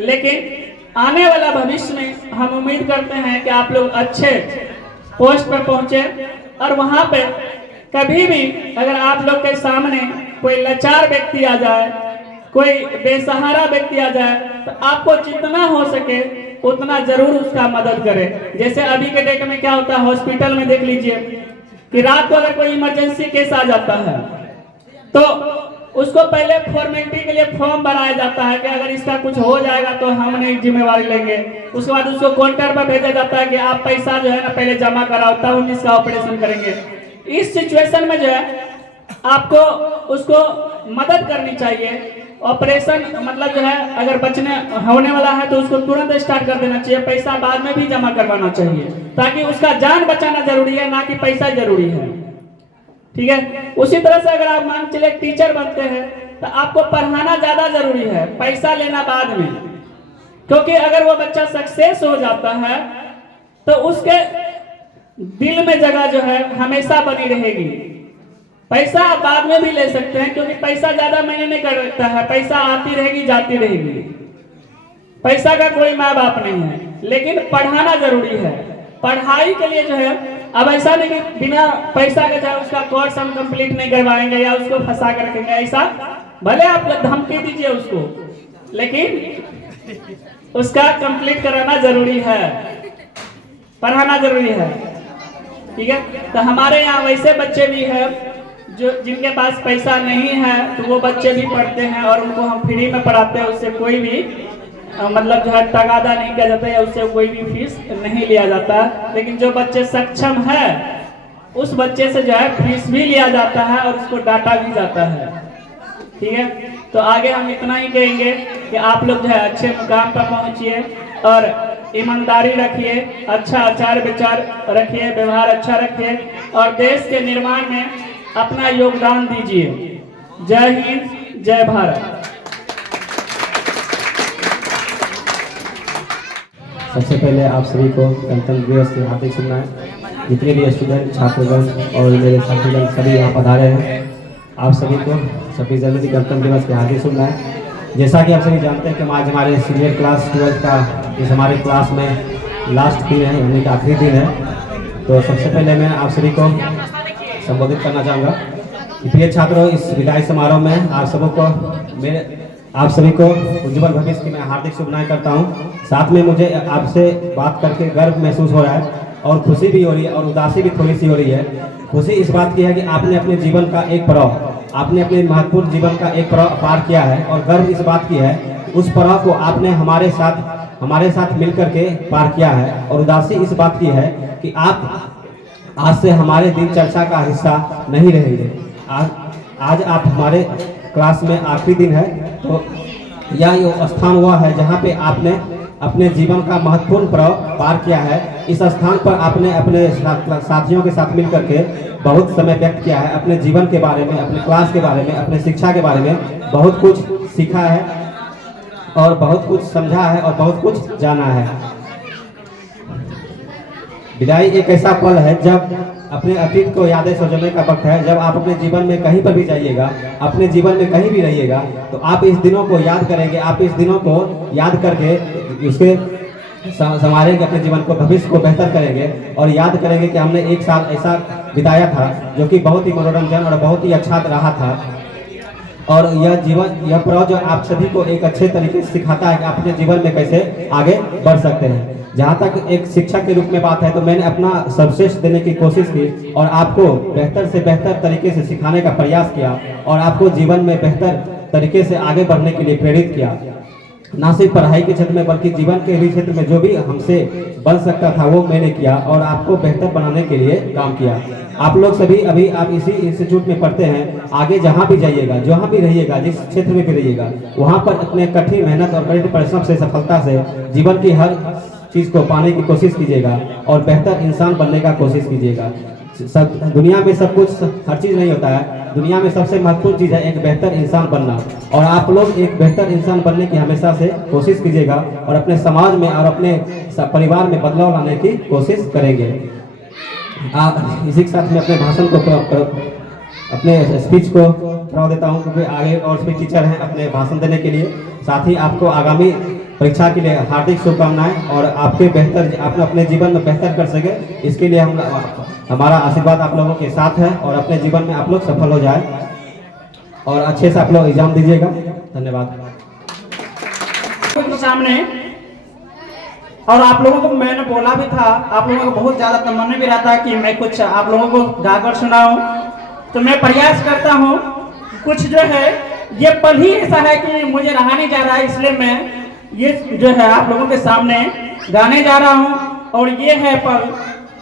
लेकिन आने वाला भविष्य में हम उम्मीद करते हैं कि आप लोग अच्छे पोस्ट पर पहुंचे। और वहां पे कभी भी अगर आप लोग के सामने कोई लाचार व्यक्ति आ जाए, कोई बेसहारा व्यक्ति आ जाए, तो आपको जितना हो सके उतना जरूर उसका मदद करें। जैसे अभी के डेट में क्या होता है, हॉस्पिटल में देख लीजिए कि रात को अगर कोई इमरजेंसी केस आ जाता है तो उसको पहले फॉर्मेलिटी के लिए फॉर्म भराया जाता है कि अगर इसका कुछ हो जाएगा तो हम नहीं जिम्मेवारी लेंगे। उसके बाद उसको काउंटर पर भेजा जाता है कि आप पैसा जो है ना पहले जमा कराओ, तब हम इसका ऑपरेशन करेंगे। इस सिचुएशन में जो है आपको उसको मदद करनी चाहिए। ऑपरेशन मतलब जो है अगर बचने होने वाला है तो उसको तुरंत स्टार्ट कर देना चाहिए, पैसा बाद में भी जमा करवाना चाहिए, ताकि उसका जान बचाना जरूरी है, ना कि पैसा जरूरी है। ठीक है। उसी तरह से अगर आप मान चले टीचर बनते हैं तो आपको पढ़ाना ज्यादा जरूरी है, पैसा लेना बाद में। क्योंकि अगर वो बच्चा सक्सेस हो जाता है तो उसके दिल में जगह जो है हमेशा बनी रहेगी। पैसा आप बाद में भी ले सकते हैं, क्योंकि पैसा ज्यादा मायने नहीं करता है, पैसा आती रहेगी जाती रहेगी, पैसा का कोई माँ बाप नहीं है। लेकिन पढ़ाना जरूरी है। पढ़ाई के लिए जो है अब ऐसा नहीं कि बिना पैसा के चाहे उसका कोर्स हम कंप्लीट नहीं करवाएंगे या उसको फंसा कर रखेंगे। ऐसा भले आप धमकी दीजिए उसको, लेकिन उसका कंप्लीट कराना जरूरी है, पढ़ाना जरूरी है। ठीक है। तो हमारे यहाँ वैसे बच्चे भी हैं जो जिनके पास पैसा नहीं है, तो वो बच्चे भी पढ़ते हैं और उनको हम फ्री में पढ़ाते हैं। उससे कोई भी मतलब जो है तगादा नहीं किया जाता है, उससे कोई भी फीस नहीं लिया जाता। लेकिन जो बच्चे सक्षम है उस बच्चे से जो है फीस भी लिया जाता है और उसको डांटा भी जाता है। ठीक है। तो आगे हम इतना ही कहेंगे कि आप लोग जो है अच्छे मुकाम पर पहुंचिए और ईमानदारी रखिए, अच्छा आचार विचार रखिए, व्यवहार अच्छा रखिए और देश के निर्माण में अपना योगदान दीजिए। जय हिंद, जय भारत। सबसे पहले आप सभी को गणतंत्र दिवस की हार्दिक शुभकामनाएं। जितने भी स्टूडेंट, छात्रगण और मेरे साथीगण सभी यहाँ पधारे हैं, आप सभी को 26 जनवरी गणतंत्र दिवस की हार्दिक शुभकामनाएं। जैसा कि आप सभी जानते हैं कि आज हमारे सीनियर क्लास 12 का इस हमारे क्लास में लास्ट दिन है, यानी कि आखिरी दिन है। तो सबसे पहले मैं आप सभी को संबोधित करना चाहूँगा कि प्रिय छात्रों, इस विदाई समारोह में आप सबों को मेरे आप सभी को उज्जवल भविष्य की मैं हार्दिक शुभकामनाएं करता हूं। साथ में मुझे आपसे बात करके गर्व महसूस हो रहा है और खुशी भी हो रही है और उदासी भी थोड़ी सी हो रही है। खुशी इस बात की है कि आपने अपने जीवन का एक पड़ाव, आपने अपने महत्वपूर्ण जीवन का एक पड़ाव पार किया है, और गर्व इस बात की है उस पड़ाव को आपने हमारे साथ मिलकर के पार किया है। और उदासी इस बात की है कि आप आज से हमारे दिन चर्चा का हिस्सा नहीं रहेंगे। आज आप हमारे क्लास में आखिरी दिन है, तो यह स्थान हुआ है जहाँ पे आपने अपने जीवन का महत्वपूर्ण पड़ाव पार किया है। इस स्थान पर आपने अपने साथियों के साथ मिलकर के बहुत समय व्यक्त किया है, अपने जीवन के बारे में, अपने क्लास के बारे में, अपने शिक्षा के बारे में बहुत कुछ सीखा है और बहुत कुछ समझा है और बहुत कुछ जाना है। विदाई एक ऐसा पल है जब अपने अतीत को यादें सजोने का वक्त है। जब आप अपने जीवन में कहीं पर भी जाइएगा, अपने जीवन में कहीं भी रहिएगा, तो आप इस दिनों को याद करेंगे, आप इस दिनों को याद करके उसके संवारेंगे, अपने जीवन को, भविष्य को बेहतर करेंगे और याद करेंगे कि हमने एक साल ऐसा बिताया था जो कि बहुत ही मनोरंजन और बहुत ही अच्छा रहा था। और यह पड़ाव जो आप सभी को एक अच्छे तरीके से सिखाता है कि आप अपने जीवन में कैसे आगे बढ़ सकते हैं। जहाँ तक एक शिक्षक के रूप में बात है, तो मैंने अपना सर्वश्रेष्ठ देने की कोशिश की और आपको बेहतर से बेहतर तरीके से सिखाने का प्रयास किया और आपको जीवन में बेहतर तरीके से आगे बढ़ने के लिए प्रेरित किया। ना सिर्फ पढ़ाई के क्षेत्र में बल्कि जीवन के भी क्षेत्र में जो भी हमसे बन सकता था वो मैंने किया और आपको बेहतर बनाने के लिए काम किया। आप लोग सभी अभी आप इसी इंस्टीट्यूट में पढ़ते हैं, आगे जहाँ भी जाइएगा, जहाँ भी रहिएगा, जिस क्षेत्र में भी रहिएगा, वहाँ पर अपने कठिन मेहनत और कठिन परिश्रम से, सफलता से जीवन की हर चीज़ को पाने की कोशिश कीजिएगा और बेहतर इंसान बनने का कोशिश कीजिएगा। दुनिया में सब कुछ, हर चीज़ नहीं होता है। दुनिया में सबसे महत्वपूर्ण चीज़ है एक बेहतर इंसान बनना, और आप लोग एक बेहतर इंसान बनने की हमेशा से कोशिश कीजिएगा और अपने समाज में और अपने परिवार में बदलाव लाने की कोशिश करेंगे। इसी के साथ मैं अपने भाषण को, अपने स्पीच को बढ़ा देता हूँ, क्योंकि आगे और स्पीच टीचर हैं अपने भाषण देने के लिए। साथ ही आपको आगामी परीक्षा के लिए हार्दिक शुभकामनाएं और आपके बेहतर, आप अपने जीवन में बेहतर कर सके, इसके लिए हमारा आशीर्वाद आप लोगों के साथ है और अपने जीवन में आप लोग सफल हो जाए और अच्छे से आप लोग एग्जाम दीजिएगा। धन्यवाद। सामने और आप लोगों को मैंने बोला भी था, आप लोगों को बहुत ज़्यादा तमन्ना भी रहता है कि मैं कुछ आप लोगों को गाकर सुनाऊं, तो मैं प्रयास करता हूं। कुछ जो है ये पल ही ऐसा है कि मुझे रहा नहीं जा रहा है, इसलिए मैं ये जो है आप लोगों के सामने गाने जा रहा हूं। और ये है पल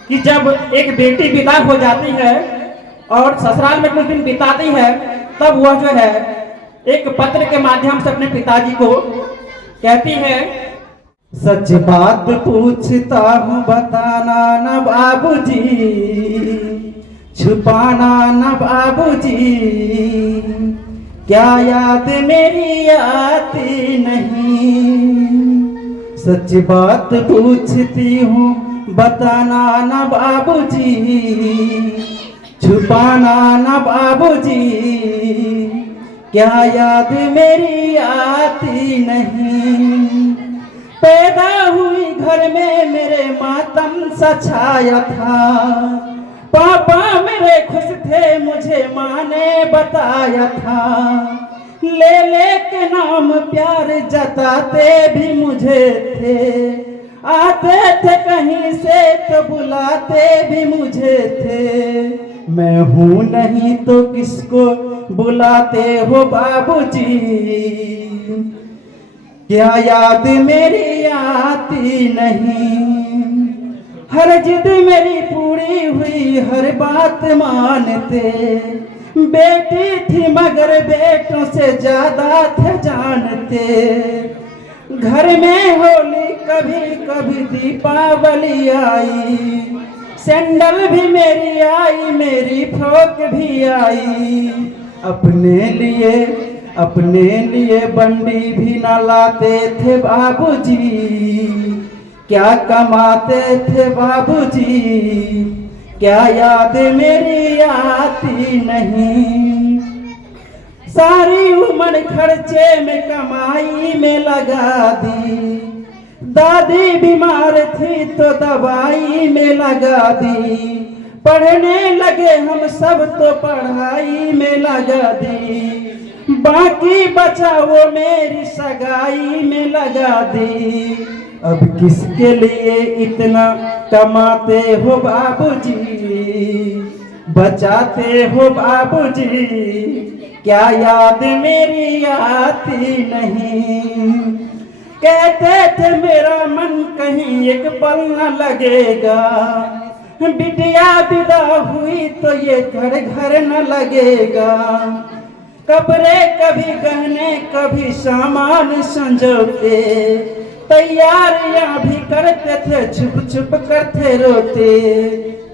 कि जब एक बेटी विदा हो जाती है और ससुराल में कुछ दिन बिताती है, तब वह जो है एक पत्र के माध्यम से अपने पिताजी को कहती है, सच बात पूछता हूँ बताना न बाबूजी, छुपाना न बाबूजी, क्या याद मेरी आती नहीं। सच बात पूछती हूँ बताना न बाबूजी, छुपाना न बाबूजी, क्या याद मेरी आती नहीं। पैदा हुई घर में मेरे मातम सा छाया था, पापा मेरे खुश थे मुझे माँ ने बताया था, ले ले के नाम प्यार जताते भी मुझे थे, आते थे कहीं से तो बुलाते भी मुझे थे, मैं हूँ नहीं तो किसको बुलाते हो बाबूजी, क्या याद मेरी आती नहीं। हर जिद मेरी पूरी हुई, हर बात मानते, बेटी थी मगर बेटों से ज्यादा थे जानते, घर में होली कभी कभी दीपावली आई, सैंडल भी मेरी आई, मेरी फ्रॉक भी आई, अपने लिए बंडी भी न लाते थे बाबूजी, क्या कमाते थे बाबूजी, क्या याद मेरी आती नहीं। सारी उम्र खर्चे में कमाई में लगा दी, दादी बीमार थी तो दवाई में लगा दी, पढ़ने लगे हम सब तो पढ़ाई में लगा दी, बाकी बचा वो मेरी सगाई में लगा दी। अब किसके लिए इतना कमाते हो बाबूजी, बचाते हो बाबूजी, क्या याद मेरी आती नहीं। कहते थे मेरा मन कहीं एक पल न लगेगा, बिटिया विदा हुई तो ये घर घर न लगेगा। कपड़े कभी गहने कभी सामान संजोते, तैयारियां भी करते थे छुप छुप करते रोते।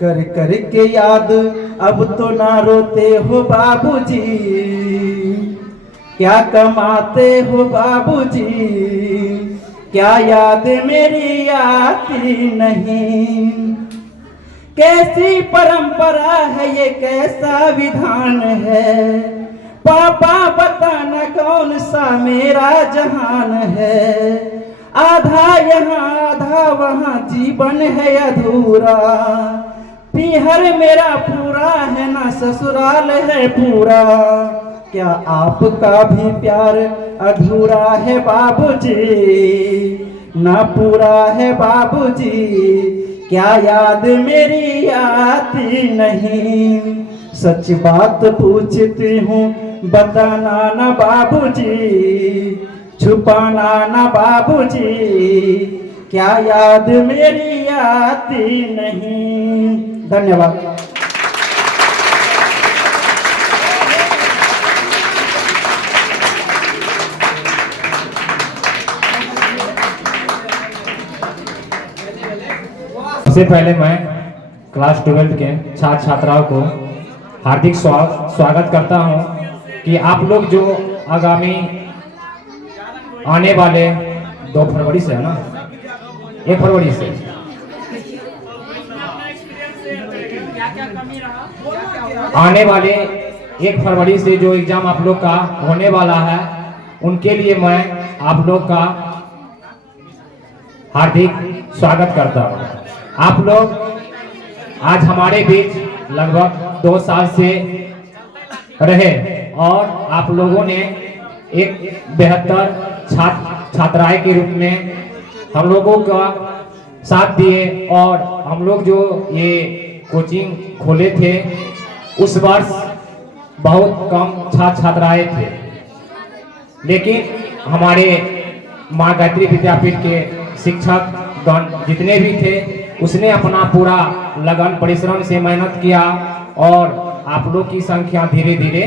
कर कर के याद अब तो ना रोते हो बाबूजी, क्या कमाते हो बाबूजी, क्या याद मेरी आती नहीं। कैसी परंपरा है ये, कैसा विधान है, पापा बताना कौन सा मेरा जहान है। आधा यहाँ आधा वहाँ जीवन है अधूरा, पीहर मेरा पूरा है ना ससुराल है पूरा। क्या आपका भी प्यार अधूरा है बाबूजी, ना पूरा है बाबूजी, क्या याद मेरी आती नहीं। सच बात पूछती हूँ बताना ना बाबूजी, छुपाना ना बाबूजी, क्या याद मेरी आती नहीं। धन्यवाद। सबसे पहले मैं क्लास 12 के छात्र छात्राओं को हार्दिक स्वागत करता हूं कि आप लोग जो आगामी आने वाले 2 फरवरी से है ना, 1 फरवरी से आने वाले 1 फरवरी से जो एग्जाम आप लोग का होने वाला है, उनके लिए मैं आप लोग का हार्दिक स्वागत करता हूं। आप लोग आज हमारे बीच लगभग 2 साल से रहे और आप लोगों ने एक बेहतर छात्राएं के रूप में हम लोगों का साथ दिए। और हम लोग जो ये कोचिंग खोले थे उस वर्ष बहुत कम छात्र छात्राएं थे, लेकिन हमारे माँ गायत्री विद्यापीठ के शिक्षक गण जितने भी थे उसने अपना पूरा लगन परिश्रम से मेहनत किया और आप लोग की संख्या धीरे धीरे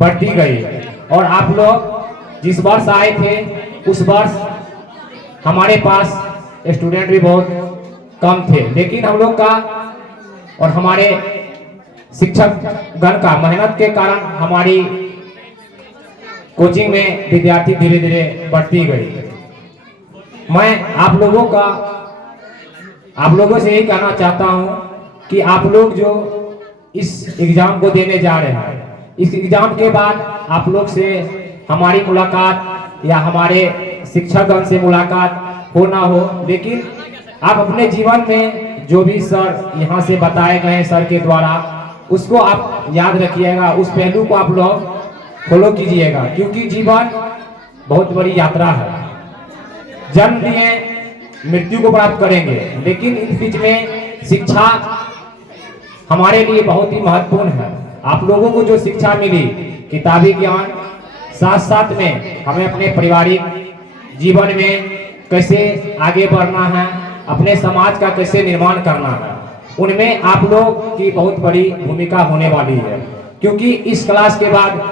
बढ़ती गई। और आप लोग जिस वर्ष आए थे उस वर्ष हमारे पास स्टूडेंट भी बहुत कम थे, लेकिन हम लोग का और हमारे शिक्षक गण का मेहनत के कारण हमारी कोचिंग में विद्यार्थी धीरे धीरे बढ़ती गई। मैं आप लोगों से यही कहना चाहता हूं कि आप लोग जो इस एग्जाम को देने जा रहे हैं, इस एग्जाम के बाद आप लोग से हमारी मुलाकात या हमारे शिक्षकगण से मुलाकात हो ना हो, लेकिन आप अपने जीवन में जो भी सर यहाँ से बताए गए सर के द्वारा उसको आप याद रखिएगा, उस पहलू को आप लोग फॉलो कीजिएगा, क्योंकि जीवन बहुत बड़ी यात्रा है। जन्म लिए मृत्यु को प्राप्त करेंगे, लेकिन इस बीच में शिक्षा हमारे लिए बहुत ही महत्वपूर्ण है। आप लोगों को जो शिक्षा मिली किताबी ज्ञान, साथ साथ में हमें अपने पारिवारिक जीवन में कैसे आगे बढ़ना है, अपने समाज का कैसे निर्माण करना है, उनमें आप लोग की बहुत बड़ी भूमिका होने वाली है। क्योंकि इस क्लास के बाद,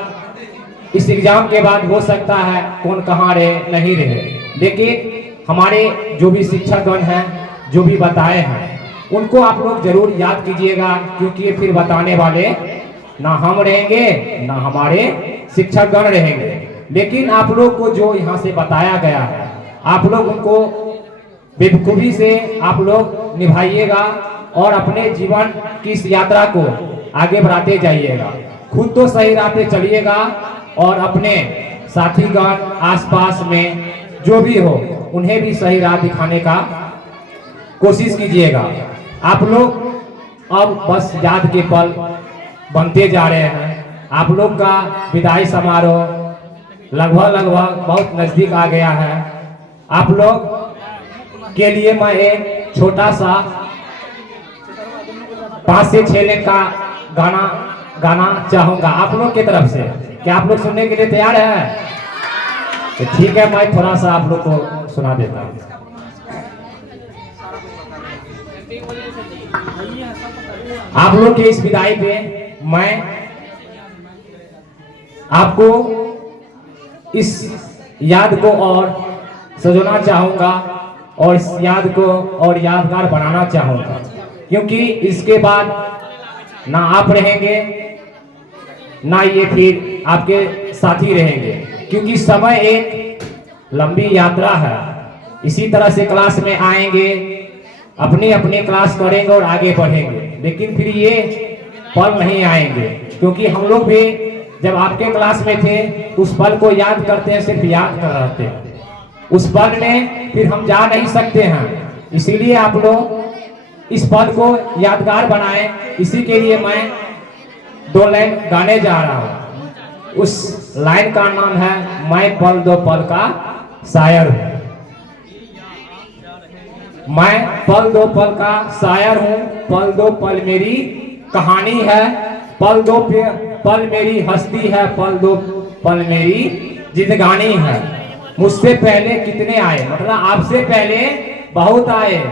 इस एग्जाम के बाद हो सकता है कौन कहाँ रहे नहीं रहे, लेकिन हमारे जो भी शिक्षकगण हैं जो भी बताए हैं उनको आप लोग जरूर याद कीजिएगा, क्योंकि ये फिर बताने वाले ना हम रहेंगे ना हमारे शिक्षकगण रहेंगे। लेकिन आप लोग को जो यहाँ से बताया गया है आप लोग उनको बेवकूफ़ी से आप लोग निभाइएगा और अपने जीवन की इस यात्रा को आगे बढ़ाते जाइएगा। खुद तो सही राह पे चलिएगा और अपने साथीगण आसपास में जो भी हो उन्हें भी सही राह दिखाने का कोशिश कीजिएगा। आप लोग अब बस याद के पल बनते जा रहे हैं आप लोग का विदाई समारोह लगभग बहुत नजदीक आ गया है। आप लोग के लिए मैं एक छोटा सा 5 से 6 लाइन का गाना चाहूंगा आप लोग की तरफ से। क्या आप लोग सुनने के लिए तैयार हैं? तो ठीक है, मैं थोड़ा सा आप लोग को सुना देता हूँ। आप लोग की इस विदाई पे मैं आपको इस याद को और सजोना चाहूंगा और इस याद को और यादगार बनाना चाहूंगा, क्योंकि इसके बाद ना आप रहेंगे ना ये फिर आपके साथी रहेंगे, क्योंकि समय एक लंबी यात्रा है। इसी तरह से क्लास में आएंगे, अपनी अपनी क्लास करेंगे और आगे बढ़ेंगे, लेकिन फिर ये पल नहीं आएंगे, क्योंकि हम लोग भी जब आपके क्लास में थे उस पल को याद करते हैं, सिर्फ याद कर रहते हैं। उस पल में फिर हम जा नहीं सकते हैं, इसीलिए आप लोग इस पल को यादगार बनाएं। इसी के लिए मैं 2 लाइन गाने जा रहा हूँ। उस लाइन का नाम है मैं पल दो पल का शायर हूँ। मैं पल दो पल का शायर हूँ, पल दो पल मेरी कहानी है, पल दो पल मेरी हस्ती है, पल दो पल मेरी जिंदगानी है। मुझसे पहले कितने आए, मतलब आपसे पहले बहुत आए,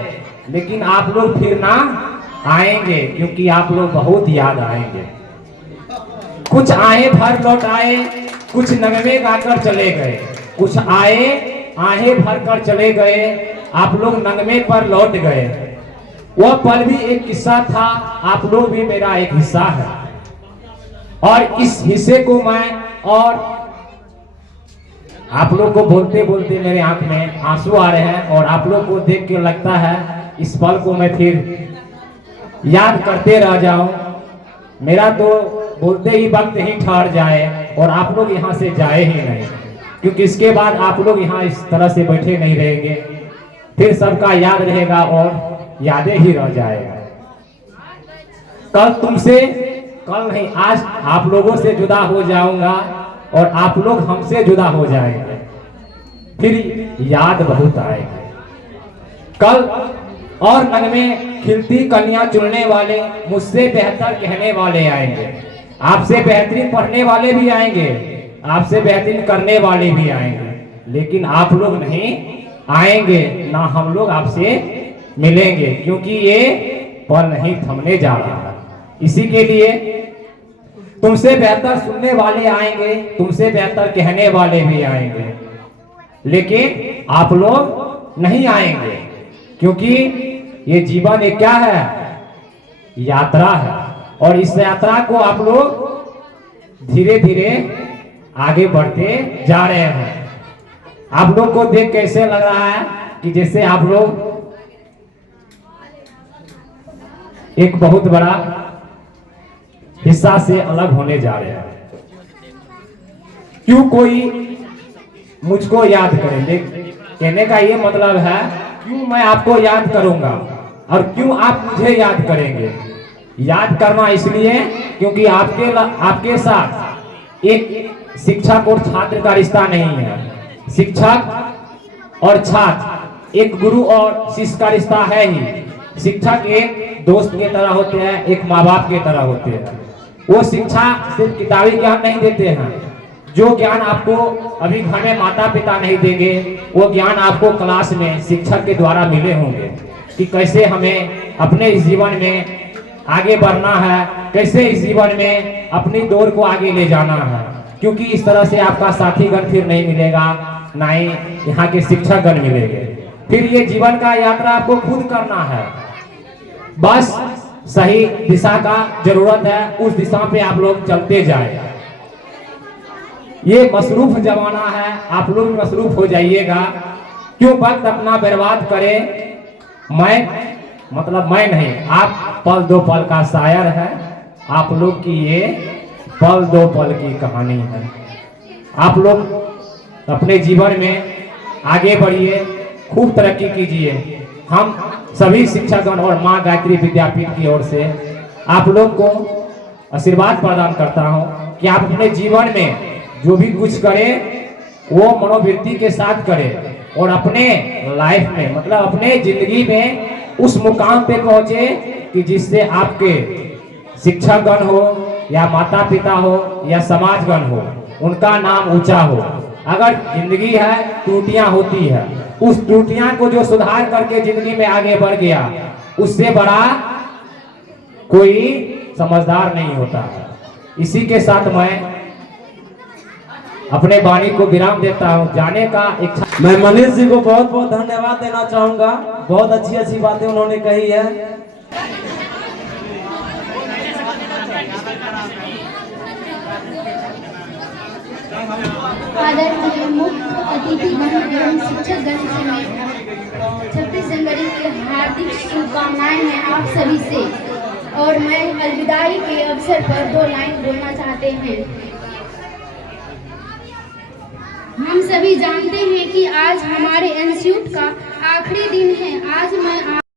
लेकिन आप लोग फिर ना आएंगे, क्योंकि आप लोग बहुत याद आएंगे। कुछ आए भर लौट आए, कुछ नगमे गाकर चले गए, कुछ आए आहे भर कर चले गए, आप लोग नगमे पर लौट गए। वह पल भी एक किस्सा था, आप लोग भी मेरा एक हिस्सा है, और इस हिस्से को मैं और आप लोग को बोलते बोलते मेरे आंख में आंसू आ रहे हैं, और आप लोग को देख के लगता है इस पल को मैं फिर याद करते रह जाऊं। मेरा तो बोलते ही वक्त ही ठहर जाए और आप लोग यहाँ से जाए ही नहीं, क्योंकि इसके बाद आप लोग यहाँ इस तरह से बैठे नहीं रहेंगे, फिर सबका याद रहेगा और यादें ही रह जाएगा। कल तुमसे, कल नहीं आज आप लोगों से जुदा हो जाऊंगा और आप लोग हमसे जुदा हो जाएंगे, फिर याद बहुत आएगी। कल और नगमे खिलती कलियां चुनने वाले, मुझसे बेहतर कहने वाले आएंगे, आपसे बेहतरीन पढ़ने वाले भी आएंगे, आपसे बेहतरीन करने वाले भी आएंगे, लेकिन आप लोग नहीं आएंगे, ना हम लोग आपसे मिलेंगे, क्योंकि ये पल नहीं थमने जा रहा है। इसी के लिए तुमसे बेहतर सुनने वाले आएंगे, तुमसे बेहतर कहने वाले भी आएंगे, लेकिन आप लोग नहीं आएंगे, क्योंकि ये जीवन एक क्या है, यात्रा है, और इस यात्रा को आप लोग धीरे धीरे आगे बढ़ते जा रहे हैं। आप लोग को देख कैसे लग रहा है कि जैसे आप लोग एक बहुत बड़ा हिस्सा से अलग होने जा रहे हैं। क्यों कोई मुझको याद करे, कहने का ये मतलब है क्यों मैं आपको याद करूंगा और क्यों आप मुझे याद करेंगे। याद करना इसलिए क्योंकि आपके साथ एक शिक्षक और छात्र का रिश्ता नहीं है, शिक्षक और छात्र एक गुरु और शिष्य का रिश्ता है ही। शिक्षक एक दोस्त की तरह होते हैं, एक माँ बाप की तरह होते हैं। वो शिक्षा सिर्फ किताबी ज्ञान नहीं देते हैं, जो ज्ञान आपको अभी घर में माता पिता नहीं देंगे, वो ज्ञान आपको क्लास में शिक्षक के द्वारा मिले होंगे कि कैसे हमें अपने इस जीवन में आगे बढ़ना है, कैसे इस जीवन में अपनी दौड़ को आगे ले जाना है। क्योंकि इस तरह से आपका साथीगण फिर नहीं मिलेगा, ना ही यहाँ के शिक्षकगण मिलेंगे। फिर ये जीवन का यात्रा आपको खुद करना है, बस सही दिशा का जरूरत है, उस दिशा पे आप लोग चलते जाए। ये मसरूफ जमाना है, आप लोग मसरूफ हो जाइएगा। क्यों वक्त अपना बर्बाद करें। मैं नहीं, आप पल दो पल का शायर है, आप लोग की ये पल दो पल की कहानी है। आप लोग अपने जीवन में आगे बढ़िए, खूब तरक्की कीजिए। हम सभी शिक्षकगण और माँ गायत्री विद्यापीठ की ओर से आप लोग को आशीर्वाद प्रदान करता हूँ कि आप अपने जीवन में जो भी कुछ करें वो मनोवृत्ति के साथ करें और अपने लाइफ में मतलब अपने जिंदगी में उस मुकाम पे पहुंचे कि जिससे आपके शिक्षकगण हो या माता पिता हो या समाजगण हो उनका नाम ऊंचा हो। अगर जिंदगी है त्रुटियां होती है, उस त्रुटियां को जो सुधार करके जिंदगी में आगे बढ़ गया उससे बड़ा कोई समझदार नहीं होता है। इसी के साथ मैं अपने वाणी को विराम देता हूँ। जाने का इच्छा मैं मनीष जी को बहुत बहुत धन्यवाद देना चाहूंगा, बहुत अच्छी अच्छी बातें उन्होंने कही है। आदरणीय मुख्य अतिथिगण एवं शिक्षकगण से मैं 26 जनवरी की हार्दिक शुभकामनाएं हैं आप सभी से। और मैं अलविदाई के अवसर पर 2 लाइन बोलना चाहते हैं। हम सभी जानते हैं कि आज हमारे इंस्टीट्यूट का आखिरी दिन है। आज मैं